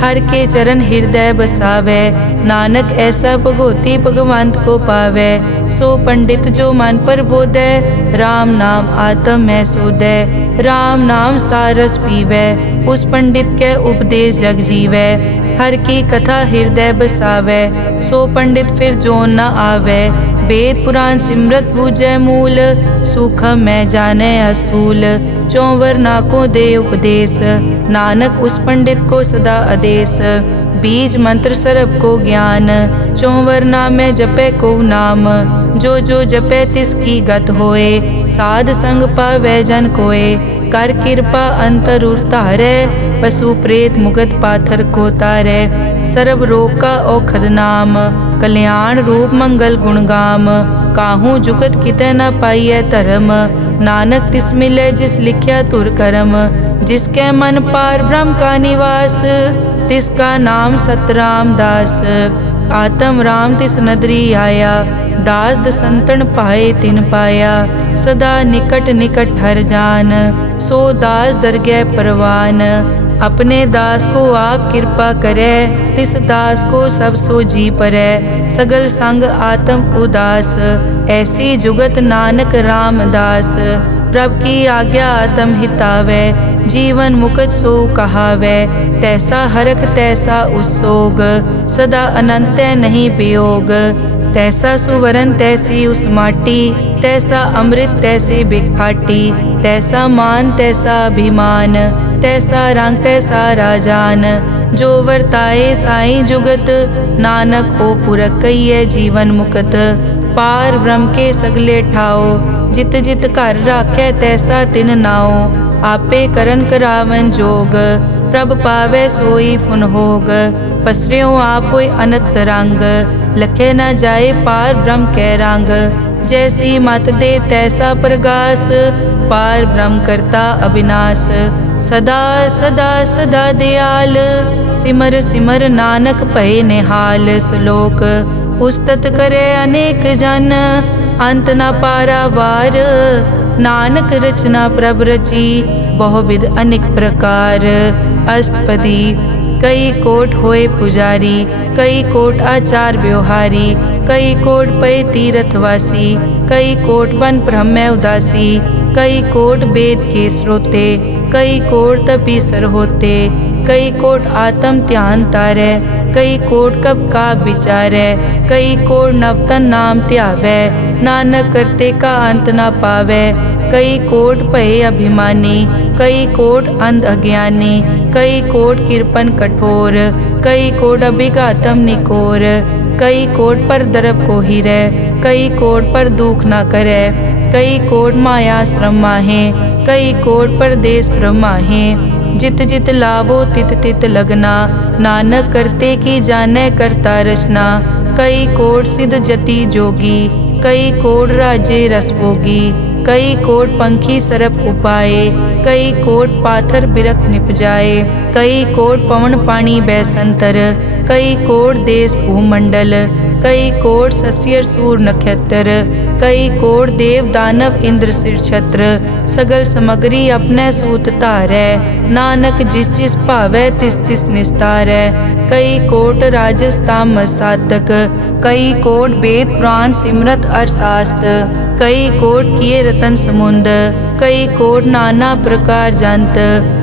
हर के चरण हृदय बसावै, नानक ऐसा भगोती भगवंत को पावै। सो पंडित जो मन पर बोधै, राम नाम आत्म में सोधै। राम नाम सारस पीवै, उस पंडित के उपदेश जग जीवै। हर की कथा हृदय बसावै, सो पंडित फिर जोन न आवै। वेद पुराण सिमरत बूझै मूल, सूखम मैं जाने अस्थूल। चौवर नाकों दे उपदेश, नानक उस पंडित को सदा आदेश। बीज मंत्र सरब को ज्ञान, चौवर नामे जपे को नाम। जो जपे तिसकी गत होए, साध संग पावै जन कोए। कर कृपा अंतर उतारै, पशु प्रेत मुगत पाथर को तारै। सर्व रोग का औखद नाम, कल्याण रूप मंगल गुण गाम। काहू जुगत कितै न पाइयै धर्म, नानक तिस मिलै जिस लिख्या तुर करम। जिसके मन पार ब्रह्म का निवास, तिसका नाम सतराम दास। आत्म राम तिस नदरी आया, दास दसंतन पाए तिन पाया। सदा निकट निकट हर जान, सो दास दरगह परवान। अपने दास को आप कृपा करे, तिस दास को सब सो जी परै। सगल संग आत्म उदास, ऐसी जुगत नानक रामदास। प्रभ की आज्ञा आत्म हितावै, जीवन मुकत सो कहावै। तैसा हरख तैसा उस्सोग, सदा अनंत तै नहीं वियोग। तैसा सुवरन तैसी उस माटी, तैसा अमृत तैसी बिखाटी। तैसा मान तैसा अभिमान, तैसा रंग तैसा राजान। जो वर्ताए साई जुगत, नानक ओ पुरख कहिए जीवन मुकत। पार ब्रह्म के सगले ठाओ, जित जित घर राखै तैसा तिन नाओ। आपे करन करावन जोग, प्रभ पावै सोई फुन होग। पसरियों आप होय अनंत रंग, लखे न जाए पार ब्रह्म कै रंग। जैसी मत दे तैसा प्रगास, पार ब्रह्म करता अविनाश। सदा सदा सदा दयाल, सिमर सिमर नानक भय निहाल। श्लोक उस्तत करे अनेक जन, अंत न पारावार। नानक रचना प्रभ रची, बहुविध अनेक प्रकार। अष्टपदी कई कोट होए पुजारी, कई कोट आचार व्यवहारी। कई कोट पय तीर्थवासी, कई कोट बन ब्रह्म उदासी। कई कोट वेद के स्रोते, कई कोट तपीसर होते। कई कोट आत्म ध्यान तारै, कई कोट कब का विचारै। कई कोट नवतन नाम ध्यावै, नानक करते का अंत न पावै। कई कोट भय अभिमानी, कई कोट अंध अज्ञानी। कई कोट कृपन कठोर, कई कोट अभिघातम निकोर। कई कोट पर दरब को हिरै, कई कोट पर दुख न करै। कई कोट माया श्रम माहे, कई कोट परदेश ब्रह्माहे। जित जित लावो तित तित लगना, नानक करते की जानै करता रचना। कई कोट सिद्ध जति जोगी, कई कोट राजे रस भोगी। कई कोट पंखी सरप उपाए, कई कोट पाथर बिरख निप जाए। कई कोट पवन पानी बैसंतर, कई कोट देश भूमंडल। कई कोट सस्यर सूर नक्षत्र, कई कोट देव दानव इंद्र सिर छत्र। सगल समग्री अपने सूत धारै, नानक जिस जिस भावै तिस तिस निस्तारै। कई कोट राजस तामस साधक, कई कोट वेद पुराण सिमरत अरशास्त्र। कई कोट किए रतन समुंद, कई कोट नाना प्रकार जंत।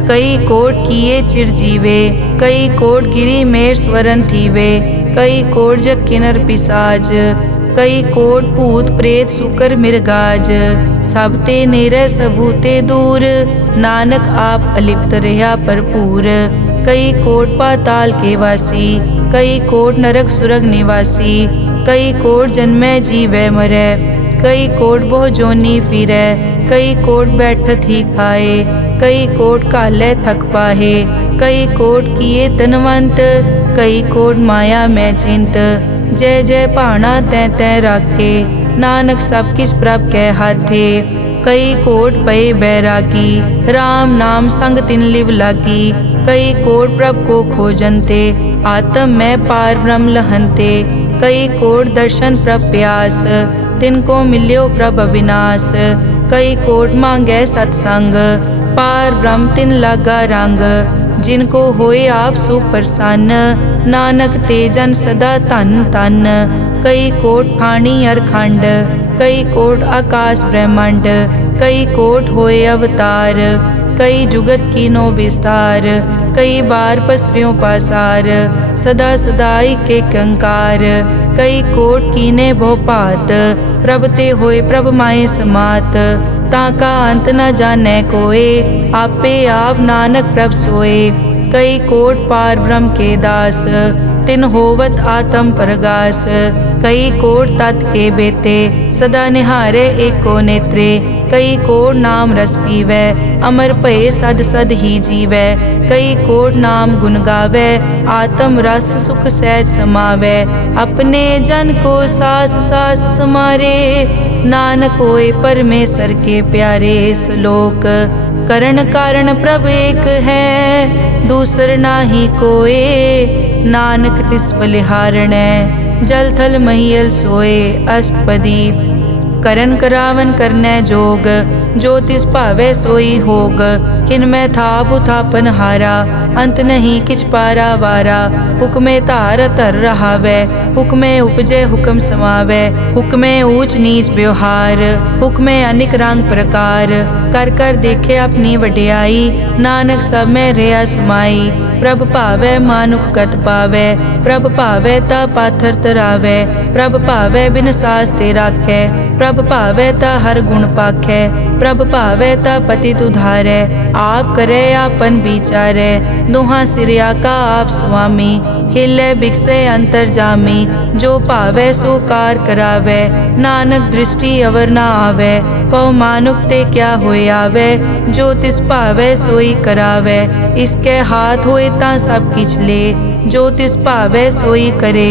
कई कोट किए चिरजीवे, कई कोट गिरी मेर स्वरन थीवे। कई कोट जग किन्नर पिसाज, कई कोट भूत प्रेत सुकर मिरगाज, सब ते नेरे सबूते दूर, नानक आप अलिप्त रहा भरपूर। कई कोट पाताल के वासी, कई कोट नरक सुरग निवासी, कई कोट जन्मै जीवै मरै, कई कोट बहु जोनी फिरै, कई कोट बैठत ही खाए, कई कोट कालै थक पाहे, कई कोट किए तनवंत, कई कोट माया मैं चिंत। जय जय भाना तै तै राखे, नानक सब किछ प्रभ कै हाथे। कई कोट पए बैरागी, राम नाम संग तिन लिव लागी, कई कोट प्रभ को खोजनते, आत्म में पार ब्रह्म लहनते। कई कोट दर्शन प्रभ प्यास, तिनको मिल्यो प्रभ अविनाश, कई कोट मांगै सत्संग, पार ब्रह्म तिन लागा रंग। जिनको होए आप सुप्रसन्न, नानक ते जन सदा धन धन। कई कोट ठाणी अरखंड, कई कोट आकाश ब्रह्मांड, कई कोट होए अवतार, कई जुगत कीनो विस्तार। कई बार पसरियों पासार, सदा सदाई के कंकार। कई कोट कीने भो भात, प्रभ ते होए प्रभ माए समात। ताका अंत न जाने कोए, आपे आप नानक प्रभ सोए। कई कोट पार ब्रह्म के दास, तिन होवत आत्म परगास। कई कोट तत् के बेते, सदा निहारे एको नेत्रे। कई कोट नाम रस पीवै, अमर भये सद सद ही जीवै। कई कोट नाम गुण गावै, आत्म रस सुख सहज समावै। अपने जन को सास सास समारे, नानक होए परमेश्वर के प्यारे। श्लोक करण कारण प्रभ एक है, दूसर नाही कोए, नानक तिस बलिहारणै। जल थल महियल सोए अष्टपदी, करन करावन करनै जोग। जो तिस भावै सोई होग, किन में थाप उथापन हारा। अंत नहीं किछ पारा वारा, हुक्मे धार धर रहावै। हुक्मे उपजे हुक्म समावै, हुक्मे ऊंच नीच व्यवहार। हुक्मे अनिक रंग प्रकार, कर कर देखे अपनी वड्याई। नानक सब में रहा समाई, प्रभ भावै मानुख गत पावै। प्रभ भावै ता पाथर तरावै, प्रभ भावै बिन सास ते राखै। प्रभ भावै ता हर गुण पाखै, प्रभ भावै ता पतित उधारै। आप करे आपन विचारै, दोहां सिरिया का आप स्वामी। खिलै बिकसै अंतर जामी, जो भावै सो कार करावै। नानक दृष्टि अवर न आवै, कहो मानुक ते क्या होए आवै। जो तिस भावै सोई करावै, इसके हाथ होए तां सब किछ ले। जो तिस भावै सोई करे,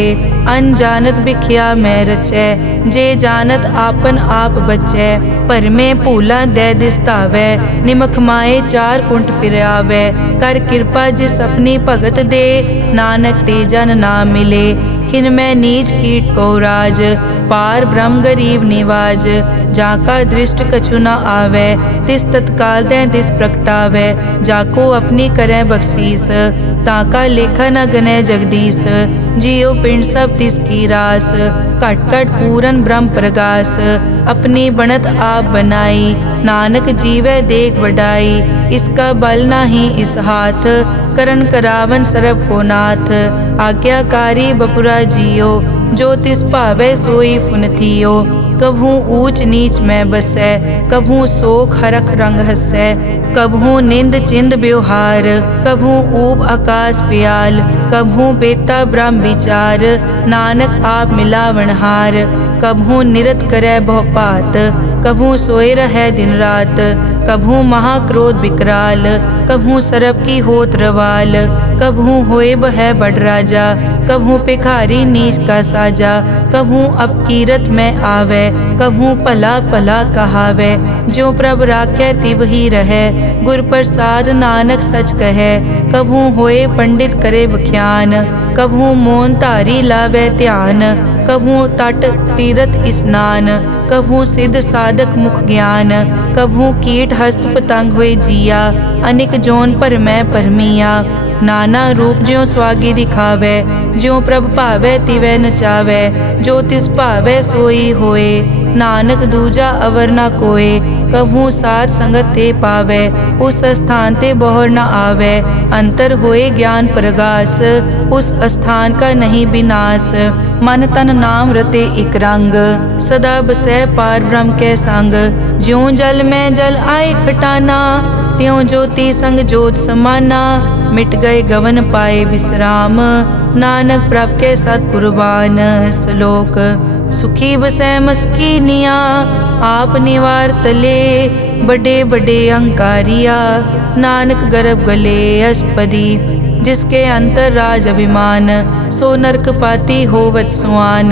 अनजानत बिख्या मैं रचै। जे जानत आपन आप बचै, भरमे भूला दै दिसतावै। निमख माए चार कुंट फिर आवै, कर कृपा जिस अपनी भगत दे। नानक ते जन ना मिले, खिन में नीच कीट को राज। पार ब्रह्म गरीब निवाज, जाका दृष्ट कछु न आवै। तिस तत्काल तै तिस प्रगटावै, जाको अपनी करै बख्शीस। ताका लेखा न गनै जगदीश, जियो पिंड सब तिसकी रास। घट घट पूरन ब्रह्म प्रगास, अपनी बनत आप बनाई। नानक जीवै देख वडाई, इसका बल नाही इस हाथ। करन करावन सरब को नाथ, आज्ञाकारी बपुरा जियो। जो तिस भावै सोई फुनथियो, कभू ऊंच नीच में बसै। कभू सोख हरख रंग हसै, कभू निंद चिंद व्यवहार। कभू ऊब आकाश प्याल, कभू बेता ब्रह्म विचार। नानक आप मिलावनहार, कभू निरत करै बहु पात। कभू सोए रहै दिन रात, कभू महाक्रोध विकराल। कभू सरब की होत रवाल, कभू होए बह बड़ राजा। कभू भिखारी नीच का साजा, कभू अपकीरत में आवे। कभू भला भला कहावे, जो प्रभ राखै तिव ही रहै। गुर प्रसाद नानक सच कहै, कभू होए पंडित करे बख्यान। कभू मौन धारी लावे ध्यान, कभू तट तीरथ स्नान। कभू सिद्ध साधक मुख ज्ञान, कभू कीट हस्त पतंग होए जिया। अनिक जोन पर मैं परमिया, नाना रूप ज्यों स्वागी दिखावे, ज्यों प्रभ भावै तिवै नचावै, जो तिस भावै सोई होए, नानक दूजा अवर न कोय। कहूँ साथ संगत ते पावै, उस स्थान ते बहुर न आवै, अंतर होए ज्ञान प्रगास, उस स्थान का नहीं विनाश। मन तन नाम रते इक रंग, सदा बसै पार ब्रह्म के संग, ज्यों जल में जल आए खटाना, त्यों ज्योति संग ज्योत समाना, मिट गए गवन पाए विश्राम, नानक प्रभ के सतपुरबान। श्लोक सुखी बसै मस्कीनिया, आप निवार तले, बड़े बड़े अहंकारिया, नानक गर्भ गले अष्टपदी, जिसके अंतर राज अभिमान, सो नरक पाती होवत सुआन,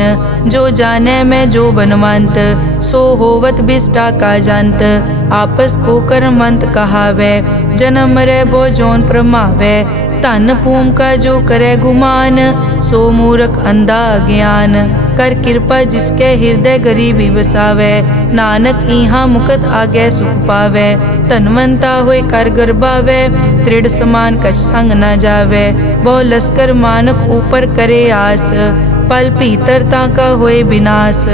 जो जाने में जो बनवंत, सो होवत बिष्टा का जंत, आपस को कर्मंत कहावै, जन्म मरै बो जोन प्रमावै, धन भूम का जो करे गुमान, सो मूर्ख अंधा ज्ञान, कर कृपा जिसके हृदय गरीबी बसावे, नानक इहाँ मुकत आगे सुख पावे, धनवंता होए कर गर्भावे, दृढ़ समान कछ संग न जावे, बहु लश्कर मानक ऊपर करे आस, पल भीतरता का होए विनाश,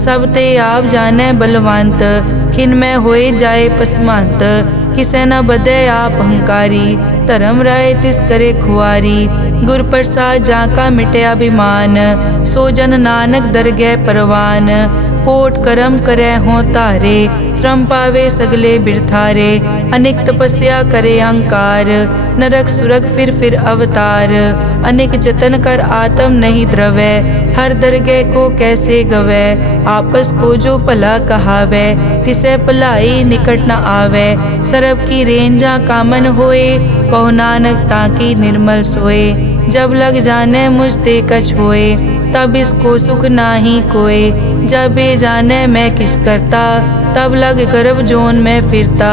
सब ते आप जाने बलवंत, खिन में होए जाए पसमंत, किसे न बदे आप अहंकारी, धर्म राय तिस करे खुआरी, गुर प्रसाद जाका मिटे अभिमान, सो जन नानक दरगह परवान, कोट कर्म करे हों तारे, श्रम पावे सगले बिरथारे, अनेक तपस्या करे अहंकार, नरक सुरग फिर अवतार, अनेक जतन कर आत्म नहीं द्रवै, हर दरगह को कैसे गवै, आपस को जो भला कहावै, तिसे भलाई निकट न आवे, सरब की रेंजा कामन होए, कहो नानक ताकि निर्मल सोए, जब लग जाने मुझ ते कछ होए, तब इसको सुख नाही कोय, जब ये जाने मैं किस करता, तब लग गर्भ जोन में फिरता,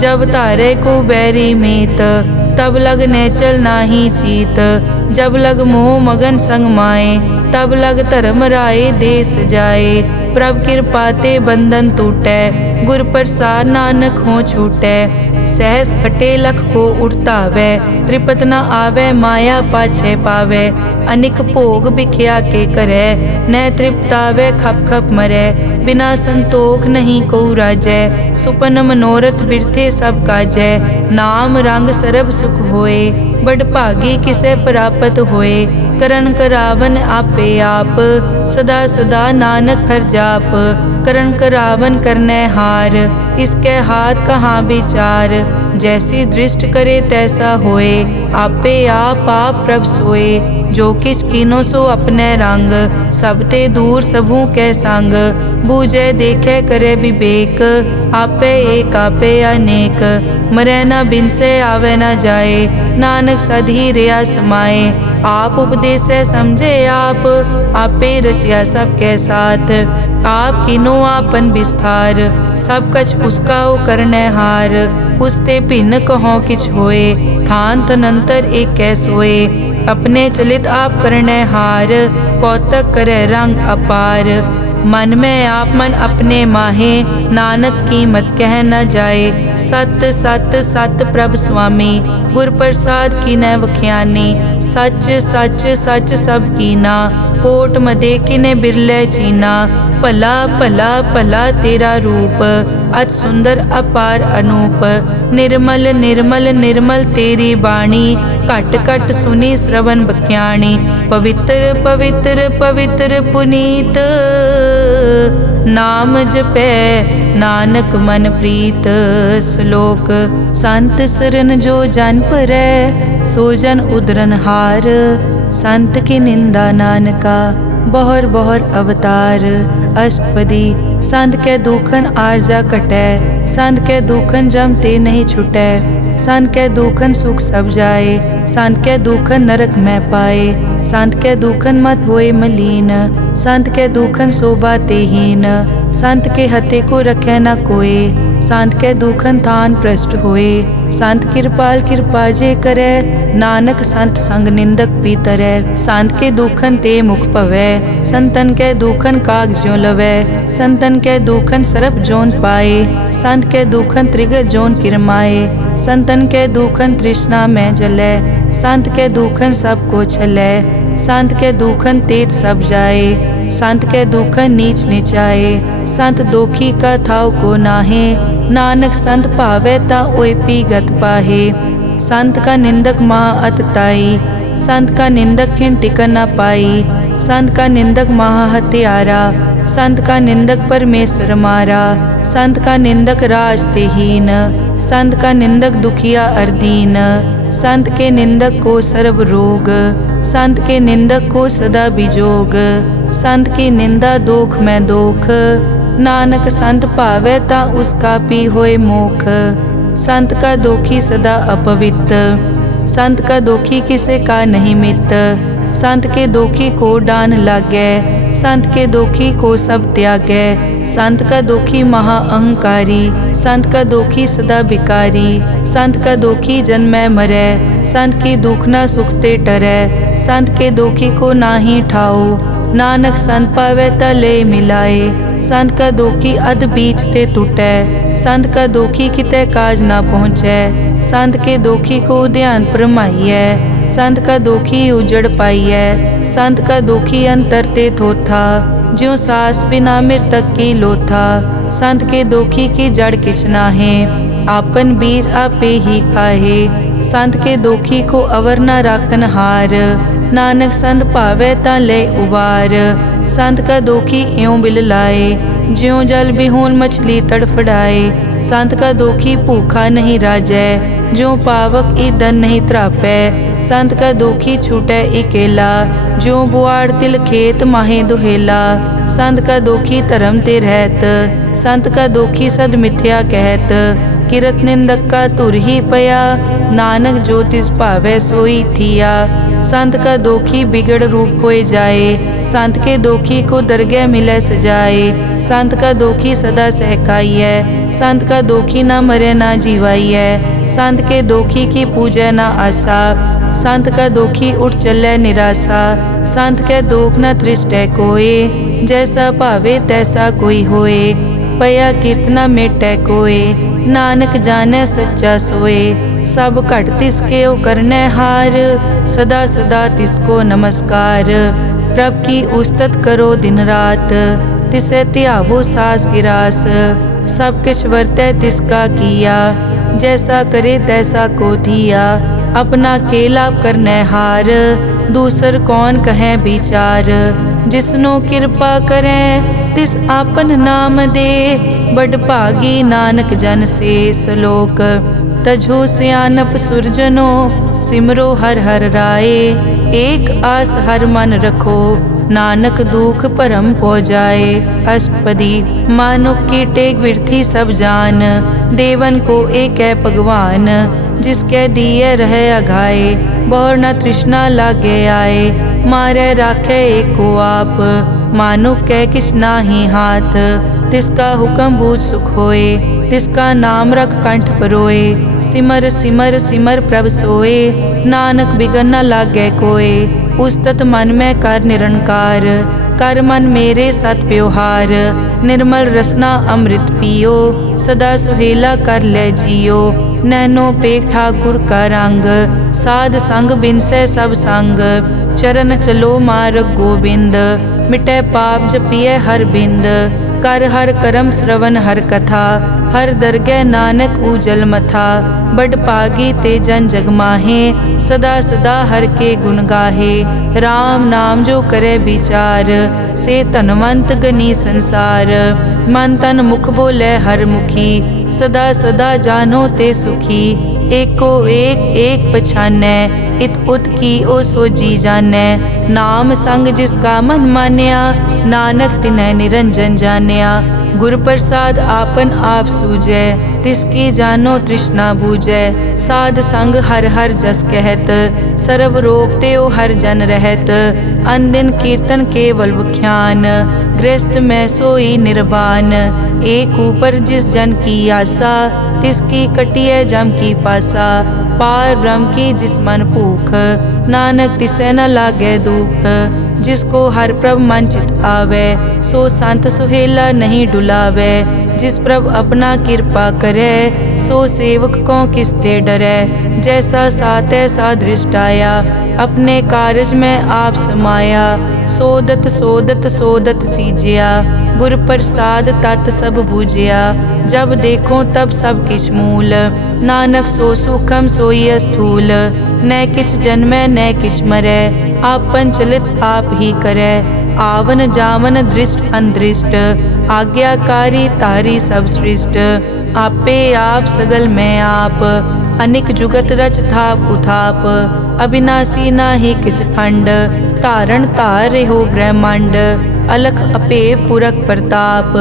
जब तारे को बैरी मीत, तब लग नेचल नाही चीत, जब लग मोह मगन संग माए, तब लग धर्म राय देश जाए, प्रभ कृपा ते बंधन टूटै, गुर प्रसाद नानक हो छूटै, सहस खटे लख को उठतावै, त्रिपत न आवे माया पाछे पावे, अनिक भोग बिख्या के करे, न तृप्तावे खप खप मरै, बिना संतोख नहीं को राजै, सुपन मनोरथ बिरथे सब काजै, नाम रंग सरब सुख होए, बड़ भागी किसे प्राप्त होए, करन करावन आपे आप, सदा सदा नानक हर जाप, करन करावन करने हार, इसके हाथ कहाँ विचार, जैसी दृष्ट करे तैसा होए, आपे आप प्रभ सोए, जो किछ कीनो सो अपने रंग, सब ते दूर सबू के संग, बूझे देखे करे विवेक, आपे एक आपे अनेक, मरै न बिन से आवे न जाए, नानक सधी रिया समाए, आप उपदेश समझे आप, आपे रचिया सबके साथ, आप किनो आपन विस्तार, सब कछ उसका ओ करने हार, उसते भिन्न कहो किछ होए, थान तनंतर एक कै सोए, अपने चलित आप करने हार, कौतक करे रंग अपार, मन में आप मन अपने माहे, नानक कीमत कह न जाए, सत सत सत प्रभ स्वामी, गुर प्रसाद की न वख्यानी, सच सच सच सब कीना, कोट मदे किने बिरले चीना, भला भला भला तेरा रूप, अति सुंदर अपार अनूप, निर्मल निर्मल निर्मल तेरी बाणी, घट घट सुनी श्रवण बख्याणी, पवित्र पवित्र पवित्र पुनीत, नाम जपै नानक मन प्रीत। श्लोक संत सरन जो जन परै, सो जन उदरन हार, संत की निंदा नानका, बहुर बहुर अवतार। अष्टपदी संत के दुखन आरजा कटै, संत के दुखन जम ते नहीं छुटै, संत के दुखन सुख सब जाए, संत के दुखन नरक में पाए, संत के दुखन मत होए मलीन, संत के दुखन शोभा तेहीन, संत के हते को रखे न कोय, संत के दुखन थान भ्रष्ट होए, संत कृपाल कृपा जे करे, नानक संत संग निंदक पीतरै, संत के दुखन ते मुख पवै, संतन के दुखन काग ज्यों लवै, संतन के दुखन सरप जोन पाए, संत के दुखन त्रिगर जोन किरमाए, संतन के दुखन तृष्णा में जलै, संत के दुखन सब को छलै। संत के दुखन तेज सब जाए, संत के दुखन नीच निचाए। संत दोखी का थाव को नाहे, नानक संत भावे ता ओए पीगत पाहे। संत का निंदक महा अतताई, संत का निंदक खिन टिकन न पाई। संत का निंदक महा हत्यारा, संत का निंदक परमेश्वर मारा। संत का निंदक राज तेहीन, संत का निंदक दुखिया अरदीन। संत के निंदक को सर्व रोग, संत के निंदक को सदा बिजोग। संत की निंदा दोख में दोख, नानक संत भावे ता उसका पी होए मोख। संत का दोखी सदा अपवित्र, संत का दोखी किसे का नहीं मित। संत के दोखी को डान लागै, संत के दोखी को सब त्यागै। संत का दोखी महा अहंकारी, संत का दोखी सदा बिकारी। संत का दोखी जन्मै मरै, संत की दुख न सुखते टरै। संत के दोखी को नाही ठाओ, नानक संत पावे ता ले मिलाए। संत का दोखी अध बीच ते टूटै, संत का दोखी किते काज ना पहुँचै। संत के दोखी को ध्यान परमाइयै, संत का दोखी उजड़ पाइयै। संत का दोखी अंतर ते थोथा, ज्यों सास बिना मृतक की लोथा। संत के दोखी की जड़ किछ नाहे, आपन बीज आपे ही खाहे। संत के दोखी को अवर न राखन हार, नानक संत भावे ता ले उबार। संत का दोखी इयों बिल लाए, ज्यों जल बिहून मछली तड़फड़ाए। संत का दोखी भूखा नहीं राजै, ज्यों पावक ईदन नहीं त्रापै। संत का दोखी छूटै इकेला, ज्यों बुआड़ तिल खेत माहे दुहेला। संत का दोखी धर्म ते रहत, संत का दोखी सद मिथ्या कहत। किरत निंदक का तुर ही पया, नानक जो तिस भावै सोई थिया। संत का दोखी बिगड़ रूप होए जाए, संत के दोखी को दरगह मिलै सजाए। संत का दोखी सदा सहकाइयै, संत का दोखी ना मरे ना जीवाइयै। संत के दोखी की पूजै ना आसा, संत का दोखी उठ चलै निराशा। संत के दोख न तृष्टै कोय, जैसा भावे तैसा कोई होए। पया कीर्तना मेटै कोय, नानक जाने सच्चा सोए। सब घट तिसके ओ करनै हार, सदा सदा तिसको नमस्कार। प्रभ की उस्तत करो दिन रात, तिसे त्यावो सास गिरास। सब किछ वर्तै तिसका किया, जैसा करे तैसा को दिया। अपना केला करनै हार, दूसर कौन कहे विचार। जिसनो कृपा करे तिस आपन नाम दे, बड़ भागी नानक जन से सलोक। तजो सियानप सुरजनो, सिमरो हर हर राय। एक आस हर मन रखो, नानक दुख भरम पौ जाए। अष्टपदी मानुक की टेक बिरथी सब जान, देवन को एक है भगवान। जिसके दिए रहे अघाए, बहुर न तृष्णा लागे आए। मारे राखे एको आप, मानुक के किछ नाही हाथ। तिसका हुक्म बूझ सुख होए, तिसका नाम रख कंठ परोए। सिमर सिमर सिमर प्रभ सोए, नानक बिगन न लागे कोय। उस्तत मन में कर निरंकार, कर मन मेरे सत व्यवहार। निर्मल रसना अमृत पियो, सदा सुहेला कर ले जियो। नैनो पेख ठाकुर का रंग, साध संग बिनसे सब संग। चरण चलो मार्ग गोबिंद, मिटै पाप जपिए हर बिंद। कर हर करम श्रवण हर कथा, हर दरगह नानक उजल मथा। बड़ पागी ते जन जग माहे, सदा सदा हर के गुण गाहे। राम नाम जो करे विचार, से धनवंत गनी संसार। मन तन मुख बोले हर मुखी, सदा सदा जानो ते सुखी। एको एक एक पछानै, इत उत की ओ सोजी जानै। नाम संग जिसका मन मान्या, नानक तिनै निरंजन जान्या। गुर प्रसाद आपन आप सूझै, तिसकी जानो तृष्णा बूझै। साध संग हर हर जस कहत, सर्व रोग त्यो हर जन रहत। अनदिन कीर्तन केवल बख्यान, गृहस्थ में सोई निर्वाण। एक ऊपर जिस जन की आशा, तिसकी कटिए जम की फासा। पार ब्रह्म की जिस मन भूख, नानक तिसे न लागे दुख। जिसको हर प्रभ मन चित आवे, सो संत सुहेला नहीं डुलावे। जिस प्रभ अपना कृपा करे, सो सेवक को किसते डरे। जैसा सात ऐसा दृष्ट आया, अपने कारज में आप समाया। सोदत सोदत सोदत सीजिया, गुर प्रसाद तत् सब बूझिया। जब देखो तब सब किछ मूल, नानक सो सुखम सोई स्थूल। न किछ जन्मै न किछ मरै, आपन चलित आप ही करे। आवन जावन दृष्ट अनदृष्ट, आज्ञाकारी तारी सब सृष्ट। आपे आप सगल में आप, अनिक जुगत रच थाप उथाप। अविनाशी नाहि किछ खंड, धारण धार हो ब्रह्मांड। अलख अपेव पुरख प्रताप,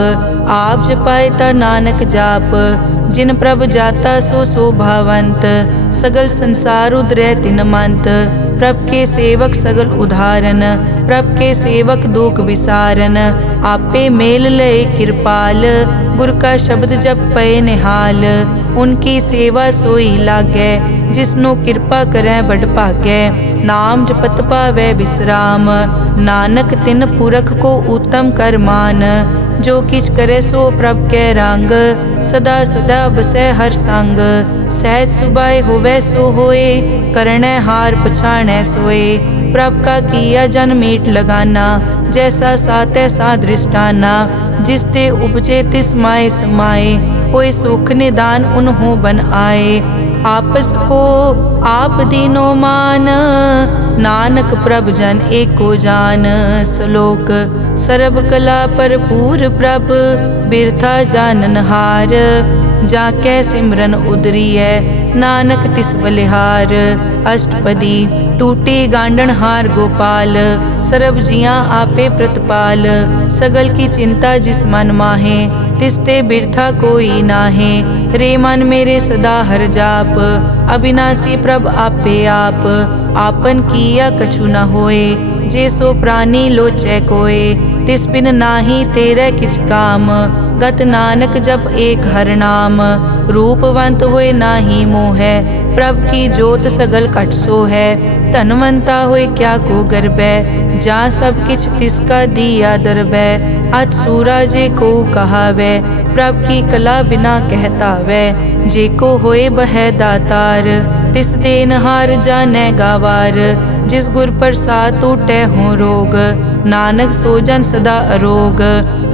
आप जपाए ता नानक जाप। जिन प्रभ जाता सो शोभावंत, सगल संसार उदरै तिन मंत। प्रभ के सेवक सगल उदाहरण, प्रभ के सेवक दुख विसारन। आपे मेल लय कृपाल, गुर का शब्द जप पए निहाल। उनकी सेवा सोई लागै, जिसनो कृपा करै बड़ भागै। नाम जपत पावै विश्राम, नानक तिन पुरख को उत्तम कर मान। जो किछ करे सो प्रभ कै रंग, सदा सदा बसै हर संग। सहज सुभाए होवै सो होए, करणै हार पछाणै सोए। प्रभ का किया जन मीठ लगाना, जैसा सात ऐसा दृष्टाना। जिसते उपजे तिस माए समाए, होए सुख निदान उन्हों बन आए। आपस को आप दीनो मान, नानक प्रभ जन एको जान। श्लोक सर्ब कला भरपूर प्रभ, बिरथा जानन हार। जाकै सिमरन उदरियै, नानक तिस बलिहार। अष्टपदी टूटी गांडन हार गोपाल, सर्ब जियां आपे प्रतिपाल। सगल की चिंता जिस मन माहे, तिसते बिरथा कोई नाहे। रे मन मेरे सदा हर जाप, अविनाशी प्रभ आपे आप। आपन किया कछु न होए, जे सो प्राणी लोचै कोय। तिस बिन नाही तेरे किछ काम, गत नानक जप एक हर नाम। रूपवंत होए नाही मोहै, प्रभ की जोत सगल कट सो है। धनवंता होए क्या को गर्बै, जा सब किछ तिसका दिया दरबै। अत सूरा जे को कहावै, प्रभ की कला बिना कहतावै। जे को होए बह दातार, तिस देनहार जानै गावार। जिस गुर प्रसाद टूटै हो रोग, नानक सो जन सदा अरोग।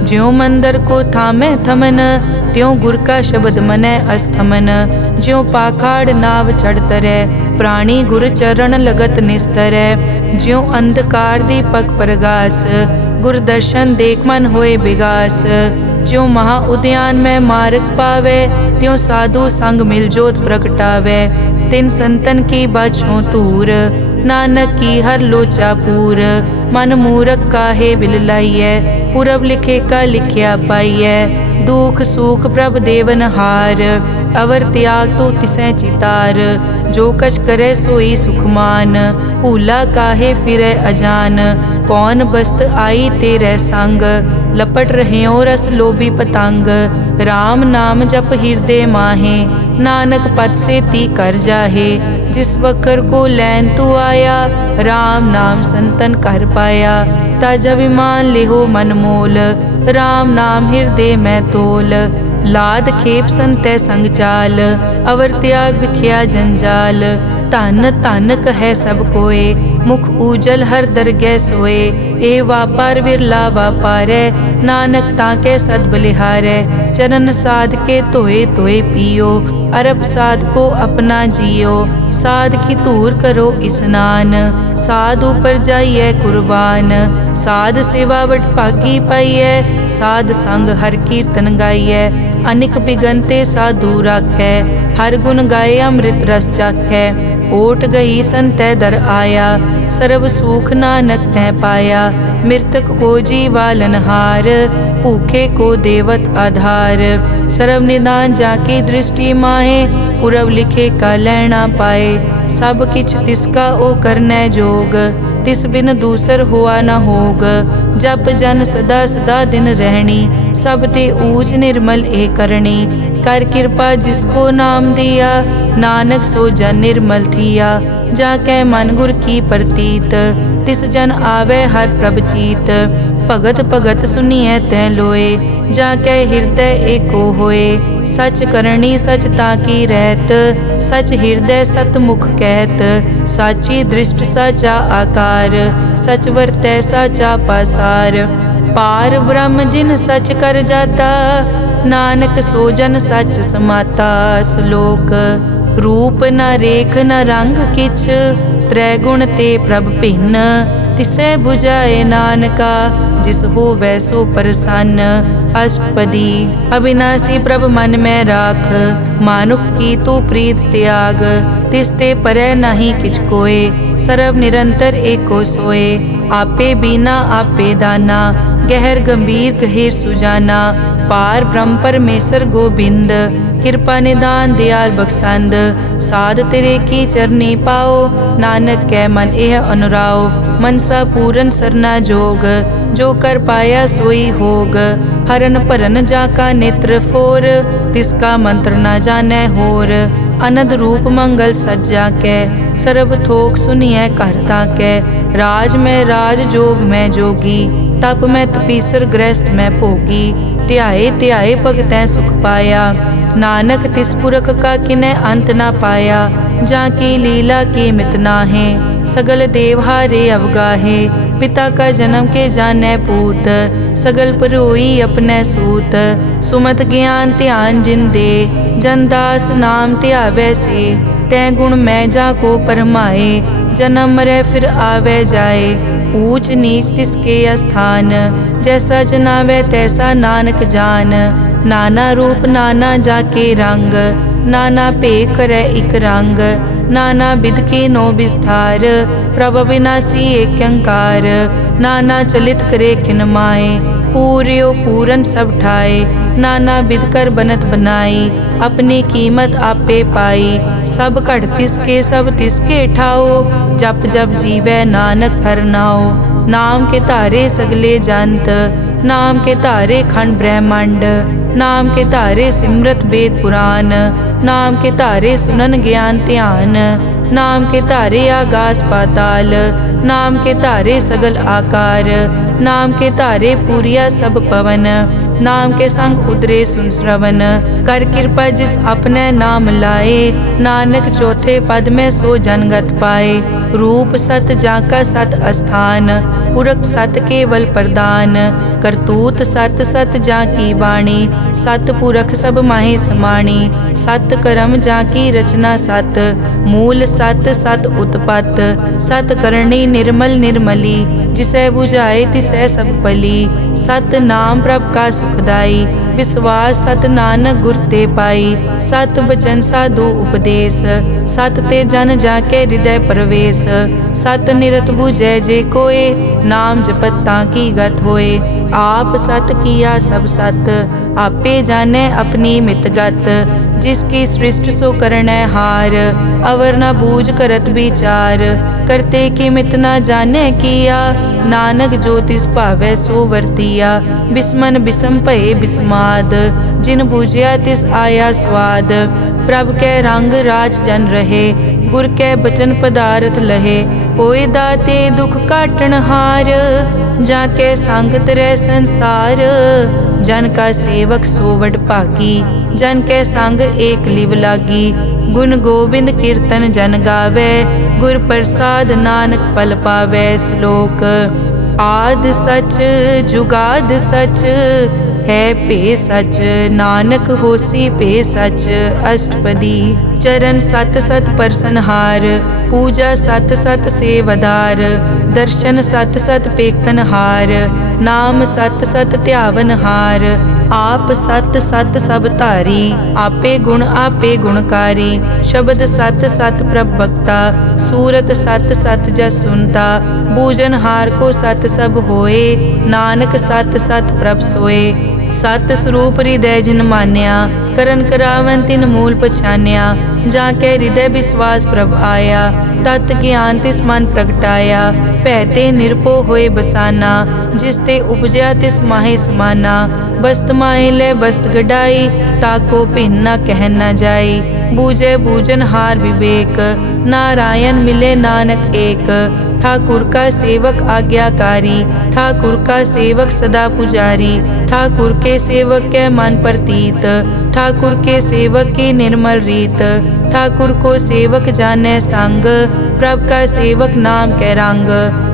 ज्यों मंदिर को थामै थमन, त्यों गुर का शब्द मनै अस्थमन। ज्यों पाखाड़ नाव चढ़ तरै, प्राणी गुर चरण लगत निस्तरै। ज्यों अंधकार दीपक प्रगास, गुर दर्शन देख मन होए विगास। ज्यों महा उद्यान में मार्ग पावे, त्यों साधु संग मिल जोत प्रगटावे। तिन संतन की बाछों तूर, नानक की हर लोचा पूर। मन मूरख काहे बिल लाइयै, पुरब लिखे का लिखिया पाइयै। दुख सुख प्रभ देवन हार, अवर त्याग तो तिसै चितार। जो कछ करे सोई सुखमान, भूला काहे फिरै अजान। कौन बस्त आई तेरे संग, लपट रहे रस लोभी पतंग। राम नाम जप हृदय माहे, नानक पद से ती कर जाहे। जिस बकर को लैन तू आया, राम नाम संतन कर पाया। तज अभिमान लेहो मन मोल, राम नाम हृदय में तोल। लाद खेप संतै संग चाल, अवर त्याग बिख्या जंजाल। धन धन कहे सब कोय, मुख उजल हर दरगह सोए। ए वापार विरला वापारै, नानक ताके सद बलिहारै। चरण साध के धोए धोए पियो, अरब साध को अपना जियो। साध की धूर करो स्नान, साध ऊपर जाइए कुर्बान। साध सेवा वट भागी पाइयै, साध संग हर कीर्तन गाइयै। अनिक बिगनते साधु राखै, हर गुण गाए अमृत रस चाखै। ओट गई संतै दर आया, सर्व सुख नानक तै पाया। मृतक को जीवालन हार, भूखे को देवत आधार। सर्व निदान जाकी दृष्टि माहे, पुरब लिखे का लैना पाए। सब किछ तिसका ओ करनै जोग, तिस बिन दूसर हुआ न होग। जप जन सदा सदा दिन रहनी, सब ते ऊज निर्मल ए करनी। कर कृपा जिसको नाम दिया, नानक सो जन निर्मल थिया। जाकै मन गुर की प्रतीत, तिस जन आवे हर प्रभ चीत। भगत भगत सुनिए तै लोए, जाके हृदय एको होए। सच करणी सच ताकी रहत, सच हृदय सत मुख कहत। साची दृष्ट साचा आकार, सच वरतै साचा पासार। पार ब्रह्म जिन सच कर जाता, नानक सो जन सच समाता। श्लोक रूप न रेख न रंग किछ, त्रैगुण ते प्रभ भिन्न। तिसै बुझाए नानका, जिस होवै सो प्रसन्न। अष्टपदी अविनाशी प्रभ मन में राख, मानुख की तू प्रीत त्याग। तिसते परै नहीं किछ कोय, सर्व निरंतर एको सोए। आपे बीना आपे दाना, गहर गंभीर गहीर सुजाना। पार ब्रह्म परमेश्वर गोबिंद, कृपा निदान दयाल बख्शंद। साध तेरे की चरनी पाओ, नानक कै मन एह अनुराओ। मनसा पूरन सरना जोग, जो कर पाया सोई होग। हरन भरन जाका नेत्र फोर, तिसका मंत्र न जानै होर। अनद रूप मंगल सज्जा कै, सर्व थोक सुनिए कर ताकै। राज में राज जोग में जोगी, तप में तपीसर गृहस्थ में भोगी। ध्याए ध्याए भगतै सुख पाया, नानक तिस पुरख का किनै अंत ना पाया। जाकी लीला की मित नाहे, सगल देव हारे अवगाहे। पिता का जन्म के जानै पूत, सगल परोई अपने सूत। सुमत ज्ञान ध्यान जिन दे, जनदास नाम ध्यावै से। तै गुण मैं जाको परमाए, जन्म मरै फिर आवे जाए। ऊंच नीच तिसके स्थान, जैसा जनावे तैसा नानक जान। नाना रूप नाना जाके रंग, नाना भेख करे इक रंग। नाना बिद के नो विस्तार, प्रभ अविनाशी एक अंकार। नाना चलित करे खिन माए, पूर्यो पूरन सब ठाए। नाना बिद कर बनत बनाई, अपनी कीमत आपे पाई। सब घट तिसके सब तिसके ठाओ, जप जप जीवै नानक हर नाओ। नाम के तारे सगले जंत, नाम के तारे खंड ब्रह्मांड। नाम के तारे सिमरत वेद पुराण, नाम के तारे सुनन ज्ञान ध्यान। नाम के तारे आकाश पाताल, नाम के तारे सगल आकार। नाम के तारे पूरिया सब पवन, नाम के संग उतरे सुन श्रवण। कर कृपा जिस अपने नाम लाए, नानक चौथे पद में सो जनगत पाए। रूप सत जाका सत अस्थान, पुरख सत केवल प्रदान। करतूत सत सत जाकी वाणी, सत पुरख सब माहे समाणी। सत कर्म जाकी रचना सत, मूल सत सत उत्पत। सत करणी निर्मल निर्मली, जिसे बुझाए तिसै सब पली। सत नाम प्रभ का सुखदाई, विश्वास सत नानक गुर ते पाई। सत बचन साधु उपदेश, सत ते जन जाके हृदय प्रवेश। सत निरत बुझै जे कोय, नाम जपत ताकी गत होए। आप सत किया सब सत, आपे जाने अपनी मित गत। जिसकी सृष्टि सो करनै हार, अवर न बूझ करत विचार। करते की मित न जाने किया, नानक जो तिस भावै सो वर्तिया। बिस्मन बिसम भये बिस्माद, जिन बूझिया तिस आया स्वाद। प्रभ कै रंग राज जन रहे, गुर कै बचन पदार्थ लहे। होए दाते दुख काटन हार, जाके संग तरै संसार। जन का सेवक सो वड भागी, जन के संग एक लिव लागी। गुण गोबिंद कीर्तन जन गावे, गुर प्रसाद नानक फल पावे। श्लोक आद सच जुगाद सच, है पे सच नानक होसी पे सच। अष्टपदी चरण सत सत परसनहार, पूजा सत सत सेवदार। दर्शन सत सत पेखनहार, नाम सत सत ध्यावनहार। आप सत सत सब धारी, आपे गुण आपे गुणकारी। शब्द सत सत प्रभ भक्ता, सूरत सत सत जस सुनता। बूझनहार को सत सब होए, नानक सत सत प्रभ सोए। सत स्वरूप हृदय जिन मान्या, करन करावन तिन मूल पछान्या। जाके हृदय विश्वास प्रभ आया, तत् ज्ञान तिस मन प्रगटाया। पैते निरपो होए बसाना, जिसते उपजया तिस माहे समाना। बस्त माहे ले बस्त गडाई, ताको भिन्न न कह न जाई। बूझे बूझन हार विवेक, नारायण मिले नानक एक। ठाकुर का सेवक आज्ञाकारी, ठाकुर का सेवक सदा पुजारी, ठाकुर के सेवक के मन प्रतीत, ठाकुर के सेवक की निर्मल रीत, ठाकुर को सेवक जाने संग, प्रभ का सेवक नाम के रंग,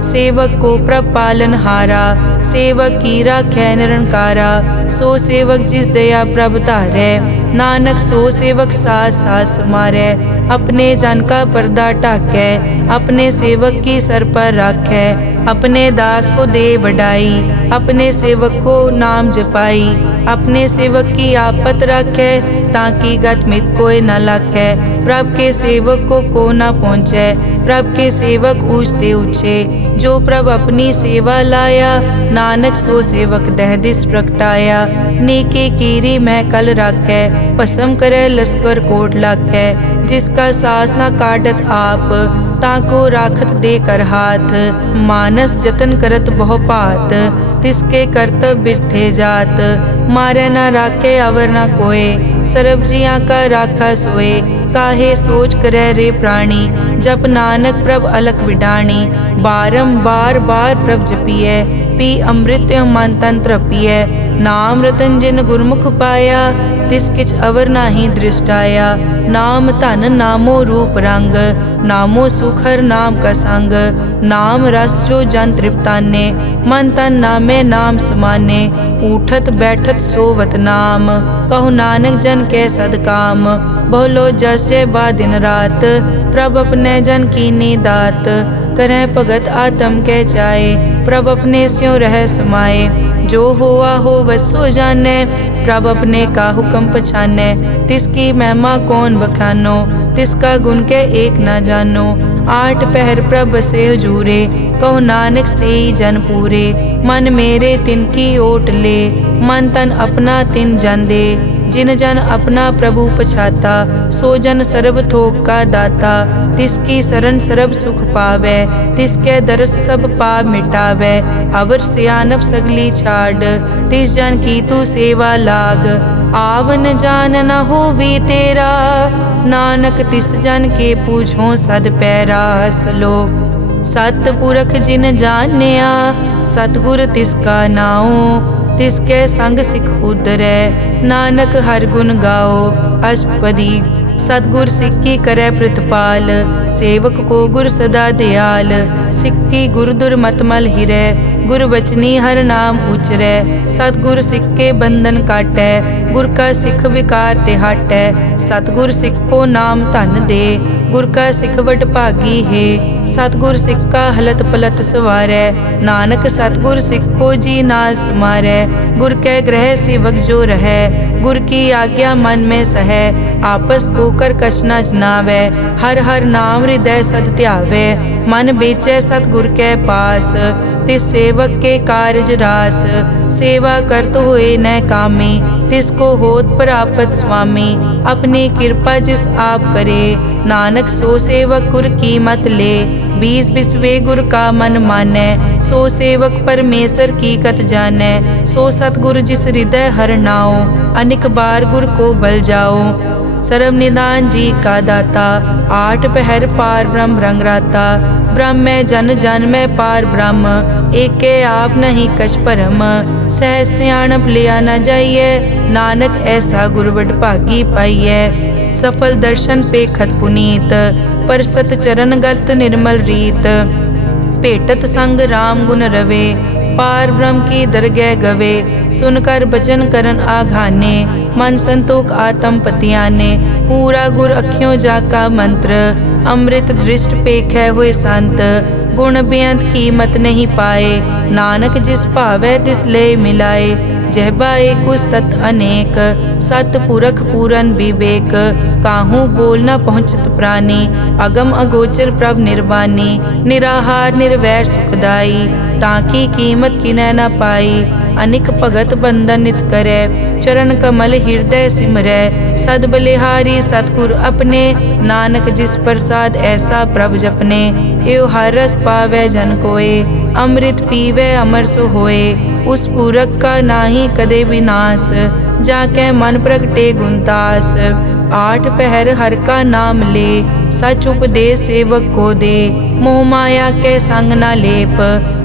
सेवक को प्रभ पालन हारा, सेवक की राखै निरंकारा, सो सेवक जिस दया प्रभ धारै, नानक सो सेवक सास सास मारै, अपने जन का पर्दा ढाकै, अपने सेवक की सर पर राखै, अपने दास को दे बढ़ाई, अपने सेवक को नाम जपाई, अपने सेवक की आपत रखै, ताकि गत मित कोई न लखै, प्रभ के सेवक को न पहुँचै, प्रभ के सेवक ऊंचते ऊंचे, जो प्रभ अपनी सेवा लाया, नानक सो सेवक दह दिस प्रगटाया, नेके कीरी मह कल राखै, भस्म करे लश्कर कोट लाखै, जिसका सास न काटत आप, ताको राखत दे कर हाथ, मानस जतन करत बहु पात, तिसके करतब बिरथे जात, मारे न राखे अवर न कोय, सर्ब जियां का राखा सोए, काहे सोच करे रे प्राणी, जप नानक प्रभ अलख विडाणी, बारंबार बार प्रभ जपिए, पी अमृत मन तन तृपिए, नाम रतन जिन गुरमुख पाया, तिस किछ अवर नाही दृष्टाया, नाम धन नामो रूप रंग, नामो सुखर नाम का संग, नाम रस जो जन तृप्ताने, मन तन नामे नाम समाने, उठत बैठत सोवत नाम, कहु नानक जन के सदकाम, बहुलो जस जय बा दिन रात, प्रभ अपने जन कीनी दात, करें भगत आत्म के चाहे, प्रभ अपने स्यों रह समाए, जो होआ हो वसो जाने, प्रभ अपने का हुक्म पछाने, तिसकी महिमा कौन बखानो, तिसका गुण के एक न जानो, आठ पहर प्रभ से हजूरे, कहो नानक से ही जन पूरे, मन मेरे तिनकी ओट ले, मन तन अपना तिन जन दे, जिन जन अपना प्रभु पछाता, सो जन सर्व थोक का दाता, तिसकी शरण सर्व सुख पावे, तिसके दरस सब पाप मिटावे, अवर सियानप सगली छाड़, तिस जन की तू सेवा लाग, आवन जान न होवी तेरा, नानक तिस जन के पूछो सद पैरा, सलोक सतपुरख जिन जानिया, सतगुर तिसका नाओ, तिसके संग सिख उतरै, नानक हर गुण गाओ, अष्टपदी सतगुर सिक्की करे प्रतिपाल, सेवक को गुर सदा दयाल, सिक्की गुर दुर्मतमल हिरै, गुर बचनी हर नाम उचरै, सतगुर सिक्के बंधन काटै, गुर का सिख विकार ते हटै, सतगुर सिख को नाम धन दे, गुर का सिख वड भागी है, सतगुर सिख का हलत पलत सवारै, नानक सतगुर सिख को जी नाल समारै, गुर के ग्रह सेवक जो रहै, गुर की आज्ञा मन में सहै, आपस को कर कछ न जनावै, हर हर नाम हृदय सद ध्यावै, मन बेचै सतगुर के पास, तिस सेवक के कारज रास, सेवा करत होए न कामी, तिसको होत प्रापत स्वामी, अपनी कृपा जिस आप करे, नानक सो सेवक गुर की मत ले, बीस बिसवे गुर का मन मानै, सो सेवक परमेश्वर की कत जानै, सो सतगुर जिस हृदय हर नाओ, अनेक बार गुर को बल जाओ, सर्व निदान जी का दाता, आठ पहर पार ब्रह्म रंग राता, ब्रह्म में जन जन में पार ब्रह्म, एके आप नहीं कछ परम, सह सियाणप लिया न जाइए, नानक ऐसा गुरवड भागी पाइए, सफल दर्शन पे खत पुनीत, पर सत चरण गत निर्मल रीत, भेटत संग राम गुण रवे, पार ब्रह्म की दरगह गवे, सुनकर बचन करन आघाने, मन संतोख आत्म पतियाने, पूरा गुर अखियों जाका मंत्र, अमृत दृष्ट पेखै हुए संत, गुण बेअंत कीमत नहीं पाए, नानक जिस भावै तिस ले मिलाए, जहबा एक उस तत् अनेक, सत पुरख पूरन विवेक, काहू बोल न पहुँचत प्राणी, अगम अगोचर प्रभ निर्वाणी, निराहार निर्वैर सुखदाई, ताकि कीमत किनै न पाई, अनिक भगत बंदन नित करै, चरण कमल हृदय सिमरै, सद बलिहारी सतगुर अपने, नानक जिस प्रसाद ऐसा प्रभ जपने, एव हर रस पावै जन कोय, अमृत पीवै अमर सो होए, उस पूरक का नाही कदे विनाश, जाके मन प्रगटे गुणतास, आठ पहर हर का नाम ले, सच उपदेश सेवक को दे। मोह माया के संग न लेप,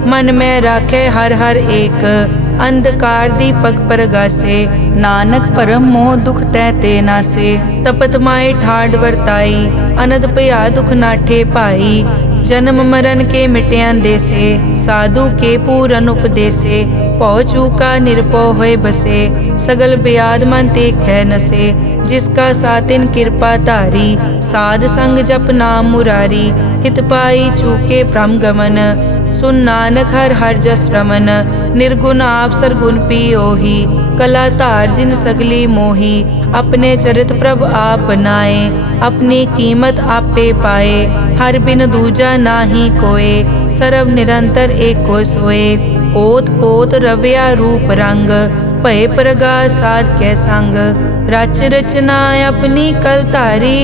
मन में राखे हर हर एक। अंधकार दीपक परगासे, नानक परम मोह दुख तैते नासे। तपत माए ठाड वर्ताई, अनद पया दुख नाठे पाई। जन्म मरण के मिट्यान देसे, साधु के पूरन उपदेसे। पौ चूका निरपौ होए बसे, सगल ब्याद मन ते कै नसे। जिसका सातिन कृपा धारी, साध संग जप नाम मुरारी। हित पाई चूके भ्रम गमन, सुन नानक हर हर जस रमन। निर्गुण आप सरगुण पियोही, कला धार जिन सगली मोही। अपने चरित प्रभ आप बनाए, अपनी कीमत आपे पाए। हर बिन दूजा नाही कोय, सरब निरंतर एको सोए। ओत पोत रव्या रूप रंग, भय प्रगास साध के संग। रच रचना अपनी कल धारी,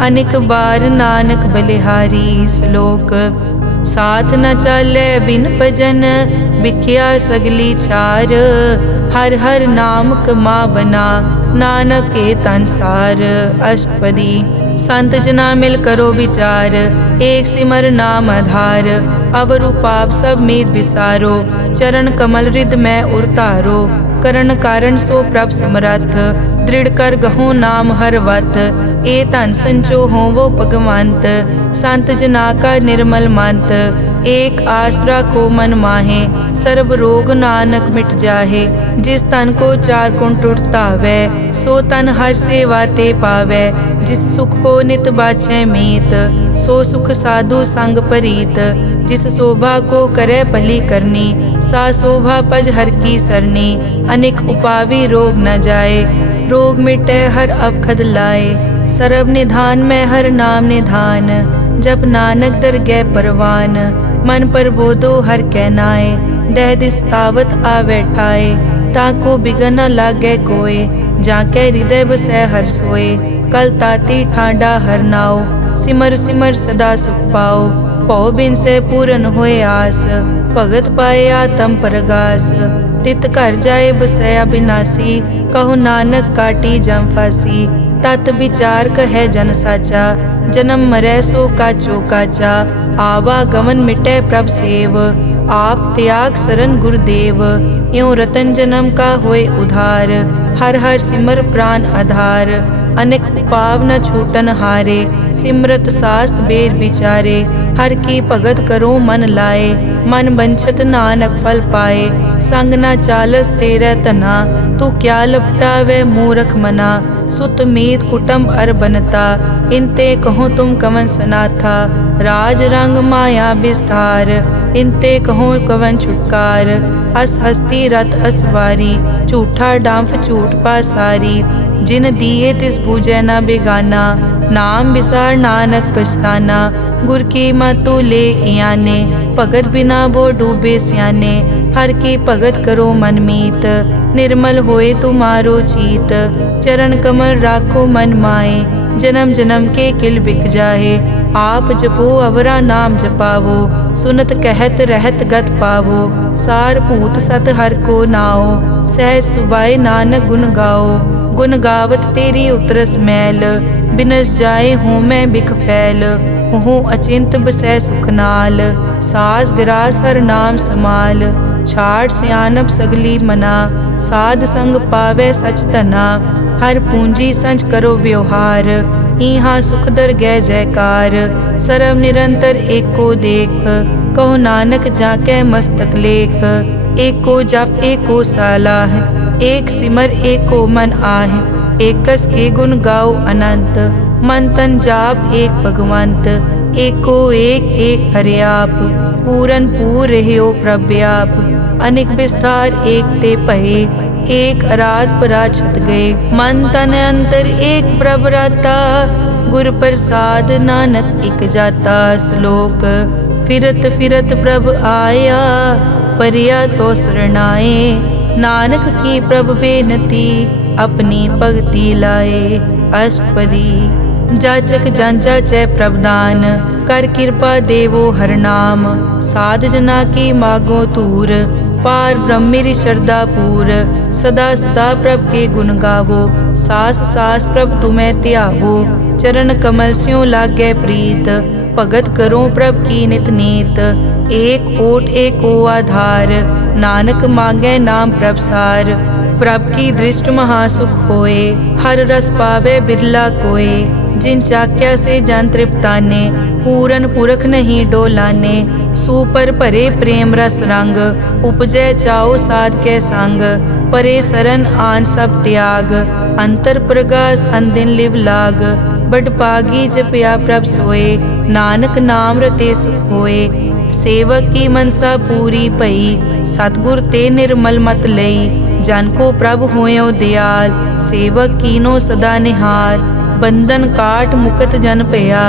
अनेक बार नानक बलिहारी। श्लोक साथ न चाले बिन भजन, बिख्या सगली छार। हर हर नाम कमावना, नानक के तन सार। अष्टपदी संत जना मिल करो विचार, एक सिमर नाम आधार। अवरु पाप सब मीत विसारो, चरण कमल हृद में उरतारो। करण कारण सो प्रभ समरथ, दृढ़ कर गहो नाम हर वत। ए धन संचो हो वो भगवंत, संत जना का निर्मल मंत। एक आसरा को मन माहे, सर्व रोग नानक मिट जाहे। जिस तन को चार कुण टूटता वै, सो तन हर सेवा ते पावै। जिस सुख को नित बाछै मीत, सो सुख साधु संग परीत। जिस शोभा को करे भली करनी, सा शोभा पज हर की सरनी। अनेक उपावी रोग न जाए, रोग मिटे हर अवखद लाए। सरब निधान में हर नाम निधान, जप नानक दरगह परवान। मन पर बोधो हर कहनाए, दह दिस्तावत आवे ठाए। ताको बिगन न लागे कोय, जाके हृदय बसै हर सोए। कल ताती ठाडा हर नाओ, सिमर सिमर सदा सुख पाओ। पौ बिन से पूरन होए आस, भगत पाए आत्म परगास। तित घर जाए बसै अविनाशी, कहो नानक काटी जम फासी। तत विचार कहे जन साचा, जन्म मरै सो काचो काचा। आवागमन मिटे प्रभ सेव, आप त्याग शरण गुरुदेव। यों रतन जन्म का होए उधार, हर हर सिमर प्राण आधार। अनेक पाव न छूटन हारे, सिमरत शास्त्र वेद विचारे। हर की भगत करो मन लाए, मन बंछत नानक फल पाए। संग न चालस तेरे तना, तू क्या लपटावे मूरख मना। सुत मीत कुटुंब अर बनता, इनते कहो तुम कवन सनाथा। राज रंग माया विस्तार, इनते कहो कवन छुटकार। अस हस्ती रथ असवारी, झूठा डांफ झूठ पासारी। जिन दिए तिस बूझे न बेगाना, नाम विसार नानक पछताना। गुर की मतु ले याने, भगत बिना वो डूबे स्याने। हर की भगत करो मन मीत, निर्मल होए तुम्हारो चीत। चरण कमल राखो मन माए, जन्म जन्म के किल बिक जाहे। आप जपो अवरा नाम जपावो, सुनत कहत रहत गत पावो। सार भूत सत हर को नाओ, सहज सुबाए नानक गुण गाओ। गुण गावत तेरी उतरस मैल, बिनस जाए हूँ मैं बिख फैल। हूँ अचिंत बसै सुख नाल, सास गिरास हर नाम समाल। छाड़ सियानप सगली मना, साध संग पावे सच धना। हर पूंजी संच करो व्यवहार, इहाँ सुख दर गै जयकार। सरब निरंतर एको देख, कहो नानक जाके मस्तक लेख। एको जप एको सालाह, एक सिमर एको मन आह। एकस के गुण गाओ अनंत, मन तन जाप एक भगवंत। एको एक एक हरियाप, पूरन पूर रहियो प्रव्याप। अनेक विस्तार एक ते पहे, एक अराध पराछत गए। मन तन अंतर एक प्रभ राता, गुर प्रसाद नानक इक जाता। श्लोक फिरत फिरत प्रभ आया, परिया तो शरणाए। नानक की प्रभ बेनती, अपनी भगति लाए। अष्टपदी जाचक जांचा चै प्रभदान, कर कृपा देवो हर नाम। साध जना की मागो तूर, पार ब्रह्म मेरी श्रद्धा पूर। सदा सदा प्रभ के गुण गावो, सास सास प्रभ तुम्हें त्यावो। चरण कमल स्यों लागै प्रीत, भगत करो प्रभ की नित नीत। एक ओट एको आधार, नानक मांगै नाम प्रभ सार। प्रभ की दृष्ट महासुख होए, हर रस पावे बिरला कोय। जिन चाक्या से जन तृप्ताने, पूरन पुरख नहीं डोलाने। सुपर भरे प्रेम रस रंग, उपजै चाओ साध के संग। परे सरन आन सब त्याग, अंतर प्रगास अनदिन लिव लाग। बड़ पागी जपया प्रभ सोए, नानक नाम रते सुख होए। सेवक की मनसा पूरी भई, सतगुर ते निर्मल मत लई। जन को प्रभ होयो दयाल, सेवक कीनो सदा निहाल। बंधन काट मुकत जन भया,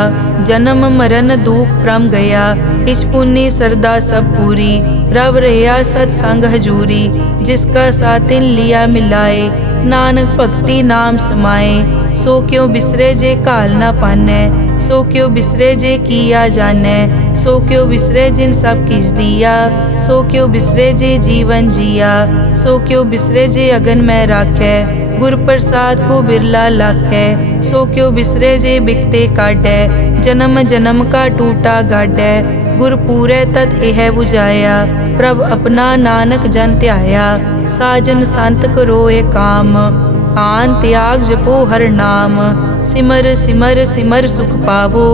जन्म मरण दुख प्रम गया। इच पुन्नी सरदा सब पूरी, रव रहा सत्संग हजूरी। जिसका सातिन लिया मिलाए, नानक भक्ति नाम समाए। सो क्यों बिसरे जे काल ना पानै, सो क्यों बिसरे जे किया जानै। सो क्यों बिसरे जिन सब किस दिया, सो क्यों बिसरे जे जीवन जिया। सो क्यों बिसरे जे अगन में राखै, गुर प्रसाद को बिरला लाखै। सो क्यों बिसरे जे बिकते काटै, जन्म जन्म का टूटा गाडै। गुर पूरे तत एह बुझाया, प्रभ अपना नानक जन ध्याया। साजन संत करो ए काम, आन त्याग जपो हर नाम। सिमर सिमर सिमर सुख पावो,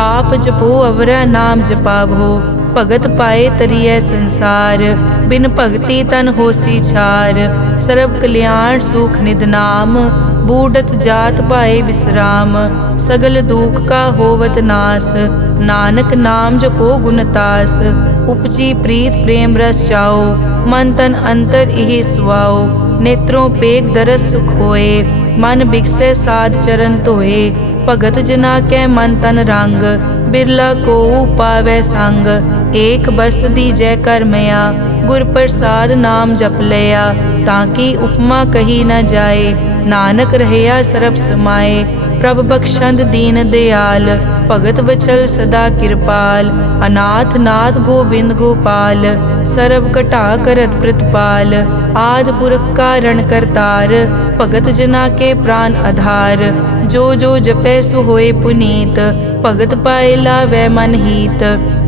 आप जपो अवरा नाम जपावो। भगत पाए तरिए संसार, बिन भगति तन होसी छार। सर्व कल्याण सुख निद नाम, बूढ़त जात पाए विश्राम। सगल दुख का होवत नास, नानक नाम जपो गुणतास। उपजी प्रीत प्रेम रस चाओ, मन तन अंतर इहि सुआओ। नेत्रों पेग दरस सुख होए, मन बिकसे साध चरण धोए। भगत जना कै मन तन रंग, बिरला को पावै संग। एक बस्त दीजै कर मया, गुर प्रसाद नाम जप लिया। ताकि उपमा कही न जाए, नानक रहया सरब समाए। प्रभ बख्शंद दीन दयाल, भगत वचल सदा कृपाल। अनाथ नाथ गोबिंद गोपाल, सरब कटा करत प्रतिपाल। आद पुरख कारण करतार, भगत जना के प्राण आधार। जो जो जपै सो होए पुनीत, भगत पाए लावै मन हीत।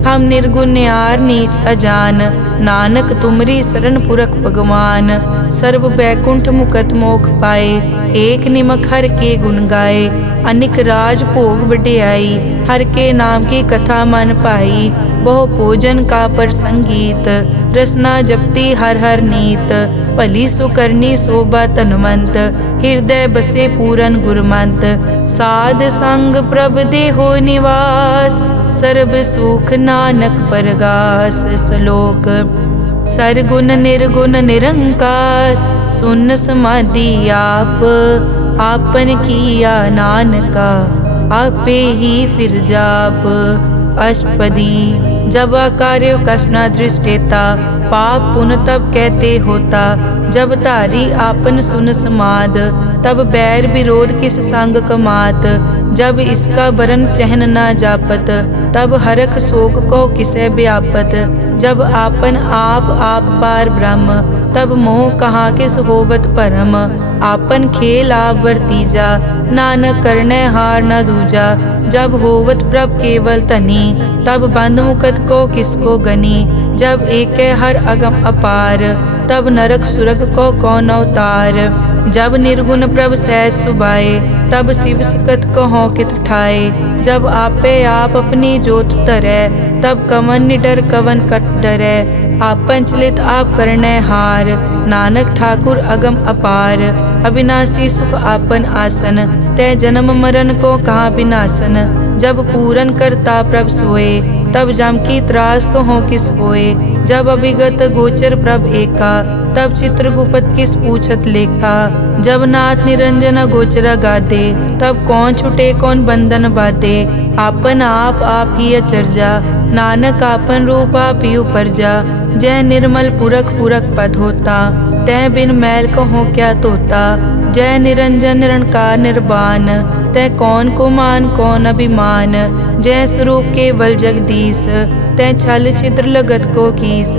हम निर्गुण न्यार नीच अजान, नानक तुमरी शरण पुरख भगवान। सर्व बैकुंठ मुकत मोख पाए, एक निमक हर के गुण गाए। अनिक राज भोग वड्याई, हर के नाम की कथा मन पाई। बहु भोजन का पर संगीत, रसना जपती हर हर नीत। भली सुकरनी शोभा तनवंत, हृदय बसे पूरन गुरमंत। साध संग प्रभ देहो निवास, सर्ब सुख नानक परगास। श्लोक सरगुण निर्गुण निरंकार, सुन समाधि आप। आपन किया नानका, आपे ही फिर जाप। अष्टपदी जब कार्यो कष्ट न दृष्टेता, पाप पुण्य तब कहते होता। जब धारी आपन सुन समाद, तब बैर विरोध किस संग कमात। जब इसका बरन चहन न जापत, तब हरख शोक को किसे व्यापत। जब आपन आप पार ब्रह्म, तब मोह कहाँ किस होवत परम। आपन खेल आप वर्तीजा, नानक करने हार न दूजा। जब होवत प्रभ केवल तनी, तब बंद मुकत को किसको गनी। जब एक हर अगम अपार, तब नरक सुरग को कौन अवतार। जब निर्गुण प्रभ सहज सुभाए, तब शिव सकत कहो कित ठाए। जब आपे आप अपनी जोत धरै, तब कवन निडर कवन कट डरै। आपन चलित आप करने हार, नानक ठाकुर अगम अपार। अविनाशी सुख आपन आसन, तै जन्म मरण को कहाँ विनाशन। जब पूरन करता प्रभ सोए, तब जम की त्रास कहो किस होए। जब अभिगत गोचर प्रभ एका, तब चित्रगुप्त किस पूछत लेखा। जब नाथ निरंजन गोचर गादे, तब कौन छुटे कौन बंधन बाधे। आपन आप ही अचरजा, नानक आपन रूप आप ही उपरजा। जय निर्मल पुरख पुरख पद होता, तै बिन मैल कहो क्या तोता। जय निरंजन निरंकार निर्वाण, तै कौन को मान कौन अभिमान। जय स्वरूप केवल जगदीश, तै छल छिद्र लगत को कीस।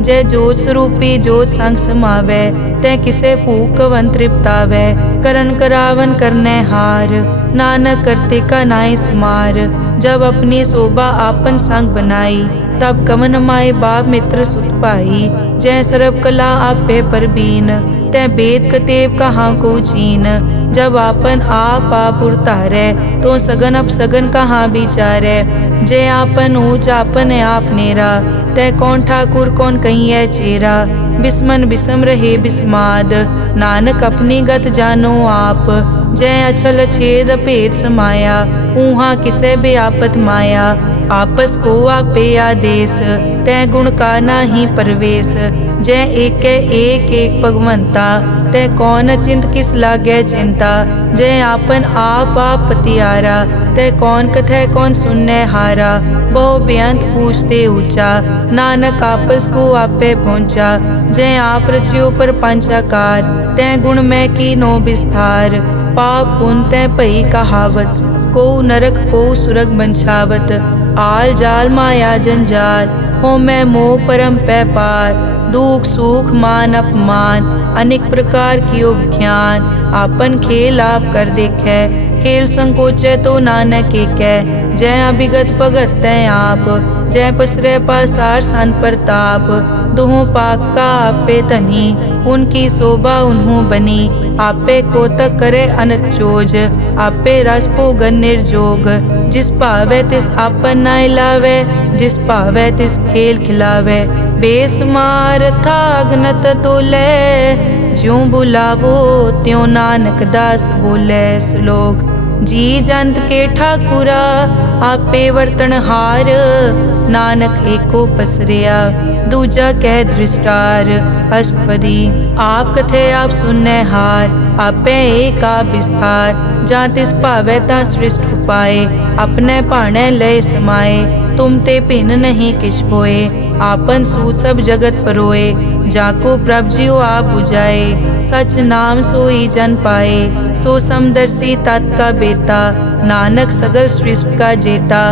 जय जोत स्वरूपी जोत संग समावै, तै किसे भूख कवन तृप्तावै। करन करावन करनै हार, नानक करते का नाई सुमार। जब अपनी शोभा आपन संग बनाई, तब कवन माए बाप मित्र सुत पाई। जय सर्व कला आपे परबीन, तै वेद कतेव कहाँ को चीन। जब आपन आप उरतारै, तो सगन अपसगन कहाँ विचारै। जय आपन ऊंच आपन आप नेरा, तै कौन ठाकुर कौन कहिए चेरा। बिस्मन बिसम रहे बिस्माद, नानक अपनी गत जानो आप। जय अछल छेद भेद समाया, ऊहा किसे बेआपत माया। आपस को आपे आदेश, तै गुण का नाही परवेश। जय एक भगवंता, तै कौन चिंत किस लागे चिंता। जय आपन आप पतियारा, तै कौन कथै कौन सुनने हारा। बहु बेअंत पूछते ऊंचा, नानक आपस को आपे पहुँचा। जय आप रचियो पर पंचाकार, तै गुण में कीनो विस्तार। पाप पुण्य तै भई कहावत, को नरक को सुरग बंछावत। आल जाल माया जंजाल, हो मैं मोह परम पै पार। दुख सुख मान अपमान, अनेक प्रकार कियो ज्ञान। आपन खेल आप कर देखे, खेल संकोचे तो नानक एकै। जय अभिगत भगत तै आप, जय पसरै पासार सन प्रताप। दुहों पाक का आपे धनी, उनकी शोभा उन्हों बनी। आपे कोतक करे अनत चोज, आपे रस भोगन निर्जोग। जिस भावे तिस आपन नाय लावे, जिस भावे तिस खेल खिलावे। बेसमार था अगनत तोले, ज्यों बुलावो त्यों नानक दास बोले। श्लोक जी जंत के ठाकुरा, आपे वर्तन हार। नानक एको पसरिया, दूजा कह दृष्टार। अष्टपदी आप कथे आप सुनने हार, आपे एक आप विस्तार। जा तिस भावे ता सृष्ट उपाय, अपने भाणे लय समाए। तुम ते भिन्न नहीं किछ होए, आपन सूत सब जगत परोए। जाको प्रभ जियो आप बुझाए, सच नाम सोई जन पाए। सो समदर्शी तत् का बेता, नानक सगल सृष्टि का जेता।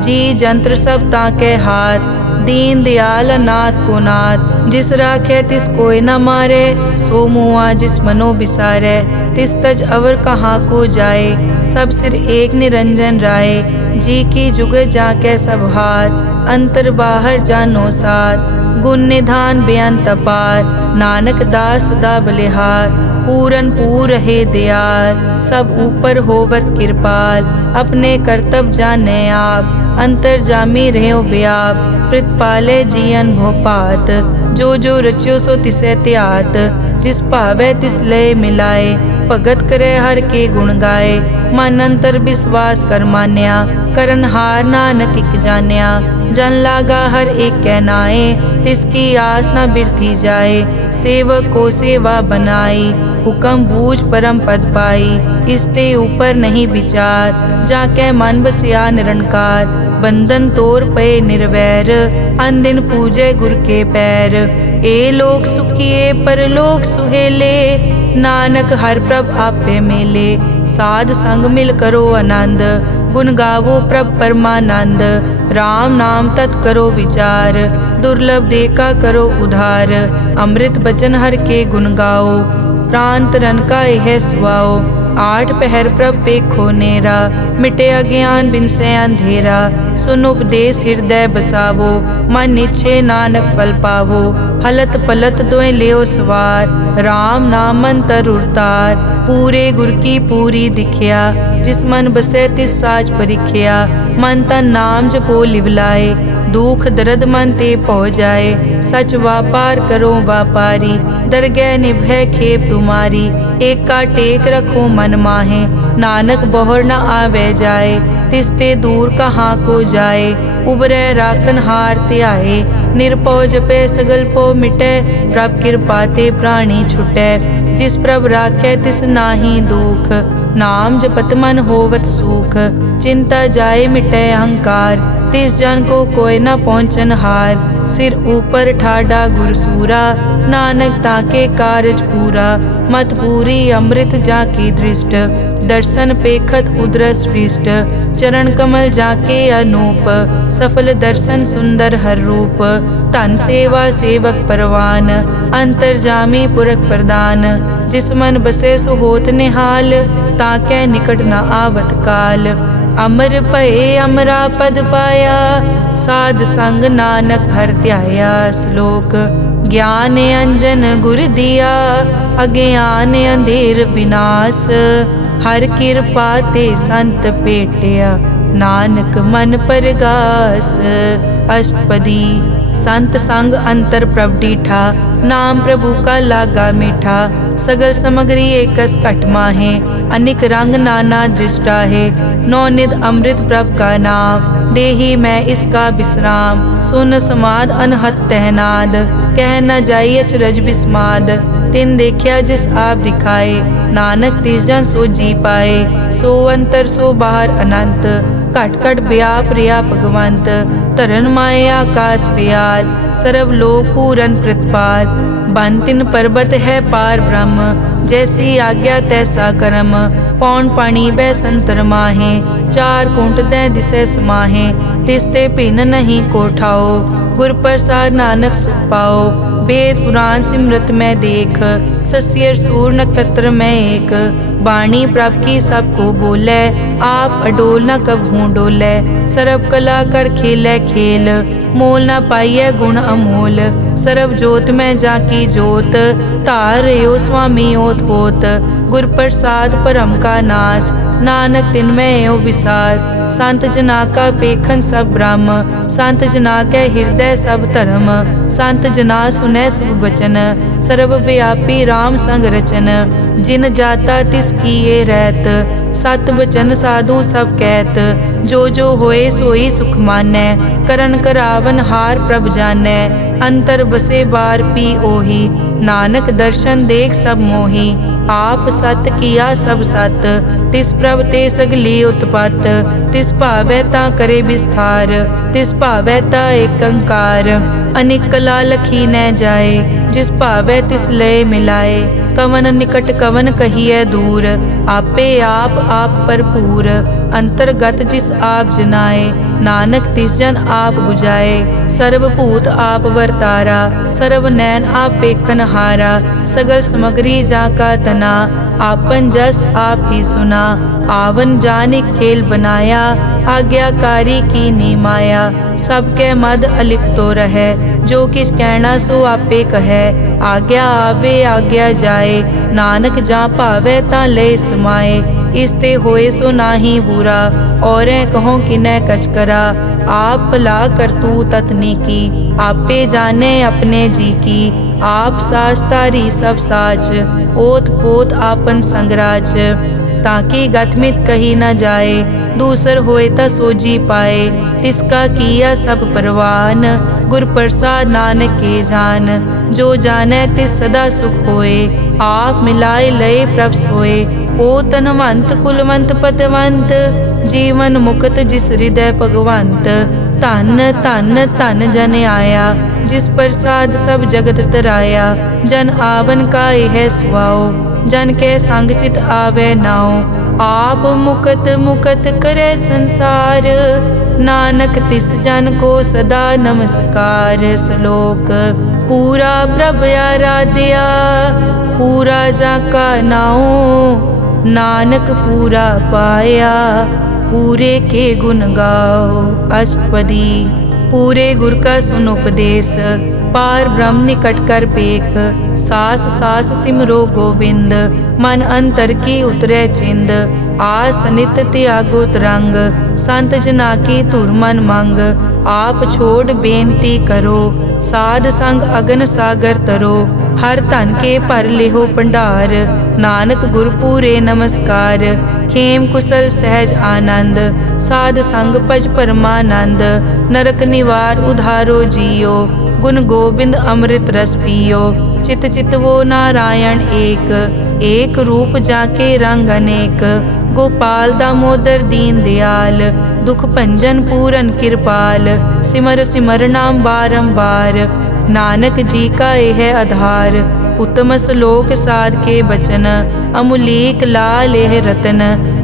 जी जंत्र सब ताके हाथ, दीन दयाल अनाथ को नाथ। जिस राखे तिस कोई न मारे, सो मुआ जिस मनो बिसारे। तिस तज अवर कहाँ को जाए, सब सिर एक निरंजन राय। जी की जुग जाके सब हाथ, अंतर बाहर जानो साथ। गुण निधान बेअंत अपार, नानक दास सदा बलिहार। पूरन पूर है दयाल, सब ऊपर होवत कृपाल। अपने कर्तव्य जाने आप, अंतर जामी रहो व्याप। प्रतिपाले जियन भोपात, जो जो रच्यो सो तिसे त्यात। जिस भावे तिस लय मिलाए, भगत करे हर के गुण गाए। मन अंतर विश्वास कर मान्या, करन हार नानक इक जान्या। जन लागा हर एक कै नाए, तिसकी आस न बिरथी जाए। सेवक को सेवा बनाई, हुक्म बूझ परम पद पाई। इसते ऊपर नहीं विचार, जाके मन बसिया निरंकार। बंधन तोर पे निर्वैर, अन दिन पूजे गुर के पैर। ए लोक सुखिए परलोक सुहेले, नानक हर प्रभ आपे मेले। साध संग मिल करो आनंद, गुण गावो प्रभ परमानंद। राम नाम तत् करो विचार, दुर्लभ देखा करो उधार। अमृत बचन हर के गुण गाओ, प्राण तरन का यह सुआओ। आठ पहर प्रभ पेखो नेरा, मिटे अज्ञान बिन से अंधेरा। सुन उपदेश हृदय बसावो, मन इच्छे नानक फल पावो। हलत पलत दोए लियो सवार, राम नाम मंतर उरतार। पूरे गुर की पूरी दिखिया, जिस मन बसे तिस साच परिखिया। मन तन नाम जपो लिवलाए, दुख दर्द मन ते पौ जाए। सच व्यापार करो व्यापारी, दरगह निभै खेप तुम्हारी। एक का टेक रखो मन माहे, नानक बहुर न आवे जाए। तिसते दूर कहाँ को जाए, उबरै राखन हार त्याए। निरपौ जपे सगल पो मिटे, प्रभ कृपा ते प्राणी छुटै। जिस प्रभ राखे तिस नाही दुख, नाम जपत मन होवत सुख। चिंता जाए मिटे अहंकार, तिस जन को कोय न पहुँचन हार। सिर ऊपर ठाडा गुरसूरा, नानक ताके कारज पूरा। मत पूरी अमृत जाकी दृष्ट, दर्शन पेखत उदरस पृष्ठ। चरण कमल जाके अनूप, सफल दर्शन सुंदर हर रूप। धन सेवा सेवक परवान, अंतर्जामी पुरख प्रदान। जिस मन बसे सो होत निहाल, ताकै निकट न आवत काल। अमर भये अमरा पद पाया, साध संग नानक हर ध्याया। श्लोक ज्ञान अंजन गुर दिया, अज्ञान अंधेर विनाश। हर कृपा ते संत पेटिया, नानक मन परगास। अष्टपदी संत संग अंतर प्रभ डीठा, नाम प्रभु का लागा मीठा। सगल समग्री एकस घट माहे, अनिक रंग नाना दृष्टा है। नौ निध अमृत प्रभ का नाम, देही मैं इसका विश्राम। सुन समाद अनहत तहनाद, कह न जाई अचरज बिस्माद। तिन देखिया जिस आप दिखाए, नानक तिस जन सो जी पाए। सो अंतर सो बाहर अनंत, घट घट व्याप रिया भगवंत। धरन माए आकाश प्यार, सर्व लोक पूरन प्रतिपाल। बन तिन पर्वत है पार ब्रह्म, जैसी आज्ञा तैसा कर्म। पौन पानी बै संतर माहे, चार कुंट दै दिसै समाहे। तिसते भिन्न नहीं कोठाओ, गुर प्रसाद नानक सुख पाओ। वेद पुराण सिमरत में देख, सस्यर सूर नक्षत्र में एक। वाणी प्रभ की सबको बोले, आप अडोल न कबहूँ डोले। सर्व कला कर खेलै खेल, मोल न पाइय गुण अमोल। सर्व जोत में जाकी जोत, तार रहो स्वामी ओत पोत। गुर प्रसाद परम का नाश, नानक तिन में यो विसास। संत जना का पेखन सब ब्रह्म, संत जना के हृदय सब धर्म। संत जना सुनै शुभ वचन, सर्व व्यापी राम संग रचन। जिन जाता तिस की ये रहत, सत वचन साधु सब कहत। जो जो होए सोई सुख मानै, करन करावन हार प्रभ जानै। अंतर बसे बार पी ओही, नानक दर्शन देख सब मोही। आप सत किया सब सत, तिस प्रभ ते सगली उत्पत। तिस भावै ता करे विस्तार, तिस भावै ता एकंकार। अनेक कला लखी न जाए, जिस भावै तिस लय मिलाए। कवन निकट कवन कहिए दूर, आपे आप भरपूर। अंतर्गत जिस आप जनाए, नानक तिस जन आप बुझाए। सर्वभूत आप वर्तारा, सर्व नैन आप पेखन हारा। सगल समग्री जाका तना, आपन जस आप ही सुना। आवन जाने खेल बनाया, आज्ञाकारी की नी माया। सबके मद अलिप्तो रहे, जो किस कहना सो आपे कहे। आज्ञा आवे आज्ञा जाए, नानक जा भावे ता ले समाए। इसते होए सो नाही बुरा, औरे कहो किनै कछ करा। आप भला करतू ततनी की, आपे जाने अपने जी की। आप साच तारी सब साच, ओत पोत आपन संगराज। ताकि गतमित कही न जाए, दूसर होए ता सोजी पाए। तिसका किया सब परवान, गुर प्रसाद नानक के जान। जो जाने तिस सदा सुख होए, आप मिलाए लय प्रभ सोए। ओ तनवंत कुलवंत पतवंत, जीवन मुक्त जिस हृदय भगवंत। धन धन धन जन आया, जिस प्रसाद सब जगत तराया। जन आवन का यह सुआओ, जन के संग चित आवे नाओ। आप मुकत मुकत करे संसार, नानक तिस जन को सदा नमस्कार। श्लोक पूरा प्रभ आराध्या, पूरा जाका नाओ। नानक पूरा पाया, पूरे के गुण गाओ। अष्टपदी पूरे गुर का सुन उपदेश, पार ब्रह्म निकट कर पेख। सास सास सिमरो गोविंद, मन अंतर की उतरे चिंद। आस नित त्यागो तरंग, संत जना की धुर मन मंग। आप छोड़ बेनती करो, साध संग अगन सागर तरो। हर धन के भर लिहो भंडार, नानक गुर पूरे नमस्कार। खेम कुशल सहज आनंद, साध संग भज परमानंद। नरक निवार उधारो जियो, गुण गोविंद अमृत रस पियो। चित चित वो नारायण एक, एक रूप जाके रंग अनेक। गोपाल दामोदर दीन दयाल, दुख भंजन पूरन कृपाल। सिमर सिमर नाम बारंबार, नानक जी का यह आधार। उत्तम श्लोक साध के बचन, अमुलीक लाल यह रतन।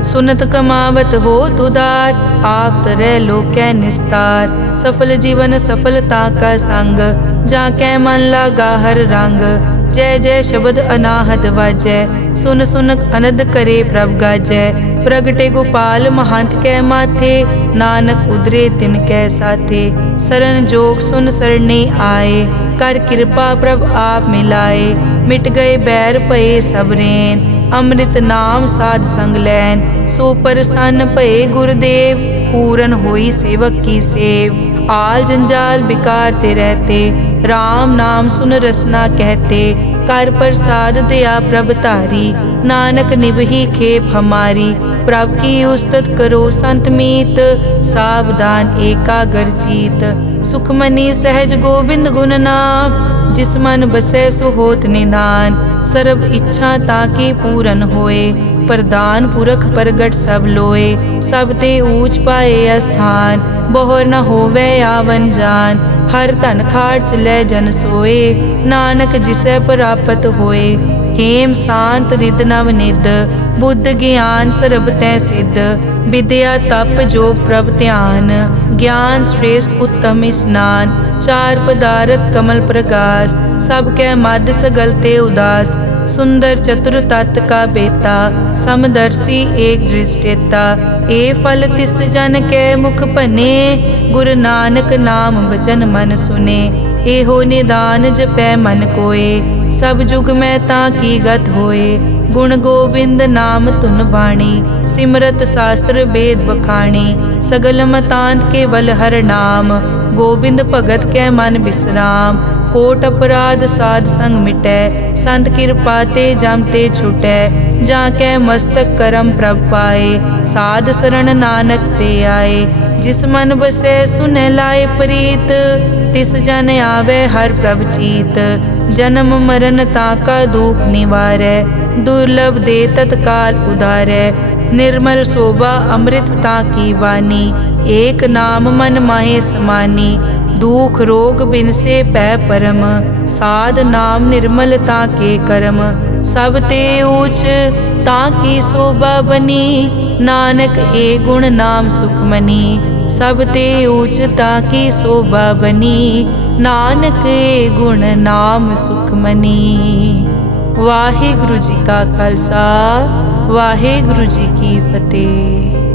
सुनत कमावत हो तुदार, आप तरह लोकै निस्तार। सफल जीवन सफलता का संग, जाकै मन लागा हर रंग। जय जय शब्द अनाहत वाजै, सुन सुन अनद करे प्रभ गाजै। प्रगटे गोपाल महंत कै माथे, नानक उदरे तिन कै साथे। सरन जोग सुन सरने आए, कर कृपा प्रभ आप मिलाए। मिट गए बैर भये सब रैन, अमृत नाम साध संग लैन। सो प्रसन्न भये गुरुदेव, पूरन होई सेवक की सेव। आल जंजाल बिकार ते रहते, राम नाम सुन रसना कहते। कर प्रसाद दया प्रभ तारी, नानक निभही खेप हमारी। प्रभ की उस्तत करो संत मीत, सावधान एकाग्र चीत। सुखमनी सहज गोबिंद गुण नाम, जिस मन बसै सो होत निधान। सर्ब इच्छा ताकी पूरन होए, प्रदान पुरख प्रगट सब लोए। सब ते ऊंच पाए अस्थान, बोहर न होवे आवन जान। हर धन खाट चलै जन सोए, नानक जिसै प्राप्त होए। हेम शांत रिद नव निद, बुद्ध ज्ञान सर्ब तै सिद्ध। विद्या तप जोग प्रभ ध्यान, ज्ञान श्रेष्ठ उत्तम स्नान। चार पदारथ कमल प्रकाश, सब कै मद सगल ते उदास। सुंदर चतुर तत् का बेता, समदर्शी एक दृष्टेता। ए फल तिस जन कै मुख बने, गुरु नानक नाम भजन मन सुने। एहो निदान जपै मन कोय, सब जुग में ताकी गत होए। गुण गोबिंद नाम धुन बाणी, सिमरत शास्त्र वेद बखाणी। सगल मतांत केवल हर नाम, गोबिंद भगत कै मन विश्राम। कोट अपराध साध संग मिटै, संत कृपा ते जम ते छुटै। जाकै मस्तक करम प्रभ पाए, साध शरण नानक ते आए। जिस मन बसै सुनै लाए प्रीत, तिस जन आवे हर प्रभ चीत। जन्म मरण ताका दुख निवारै, दुर्लभ दे तत्काल उदारै। निर्मल शोभा अमृत ताकी वाणी, एक नाम मन माहे समानी। दुख रोग बिन से पै परम, साध नाम निर्मल ताके करम। सब ते ऊच ताकी शोभा बनी, नानक ए गुण नाम सुखमनी। सब ते ऊच ताकी शोभा बनी, नानक ए गुण नाम सुखमनी। वाहिगुरु जी का खालसा, वाहिगुरु जी की फतेह।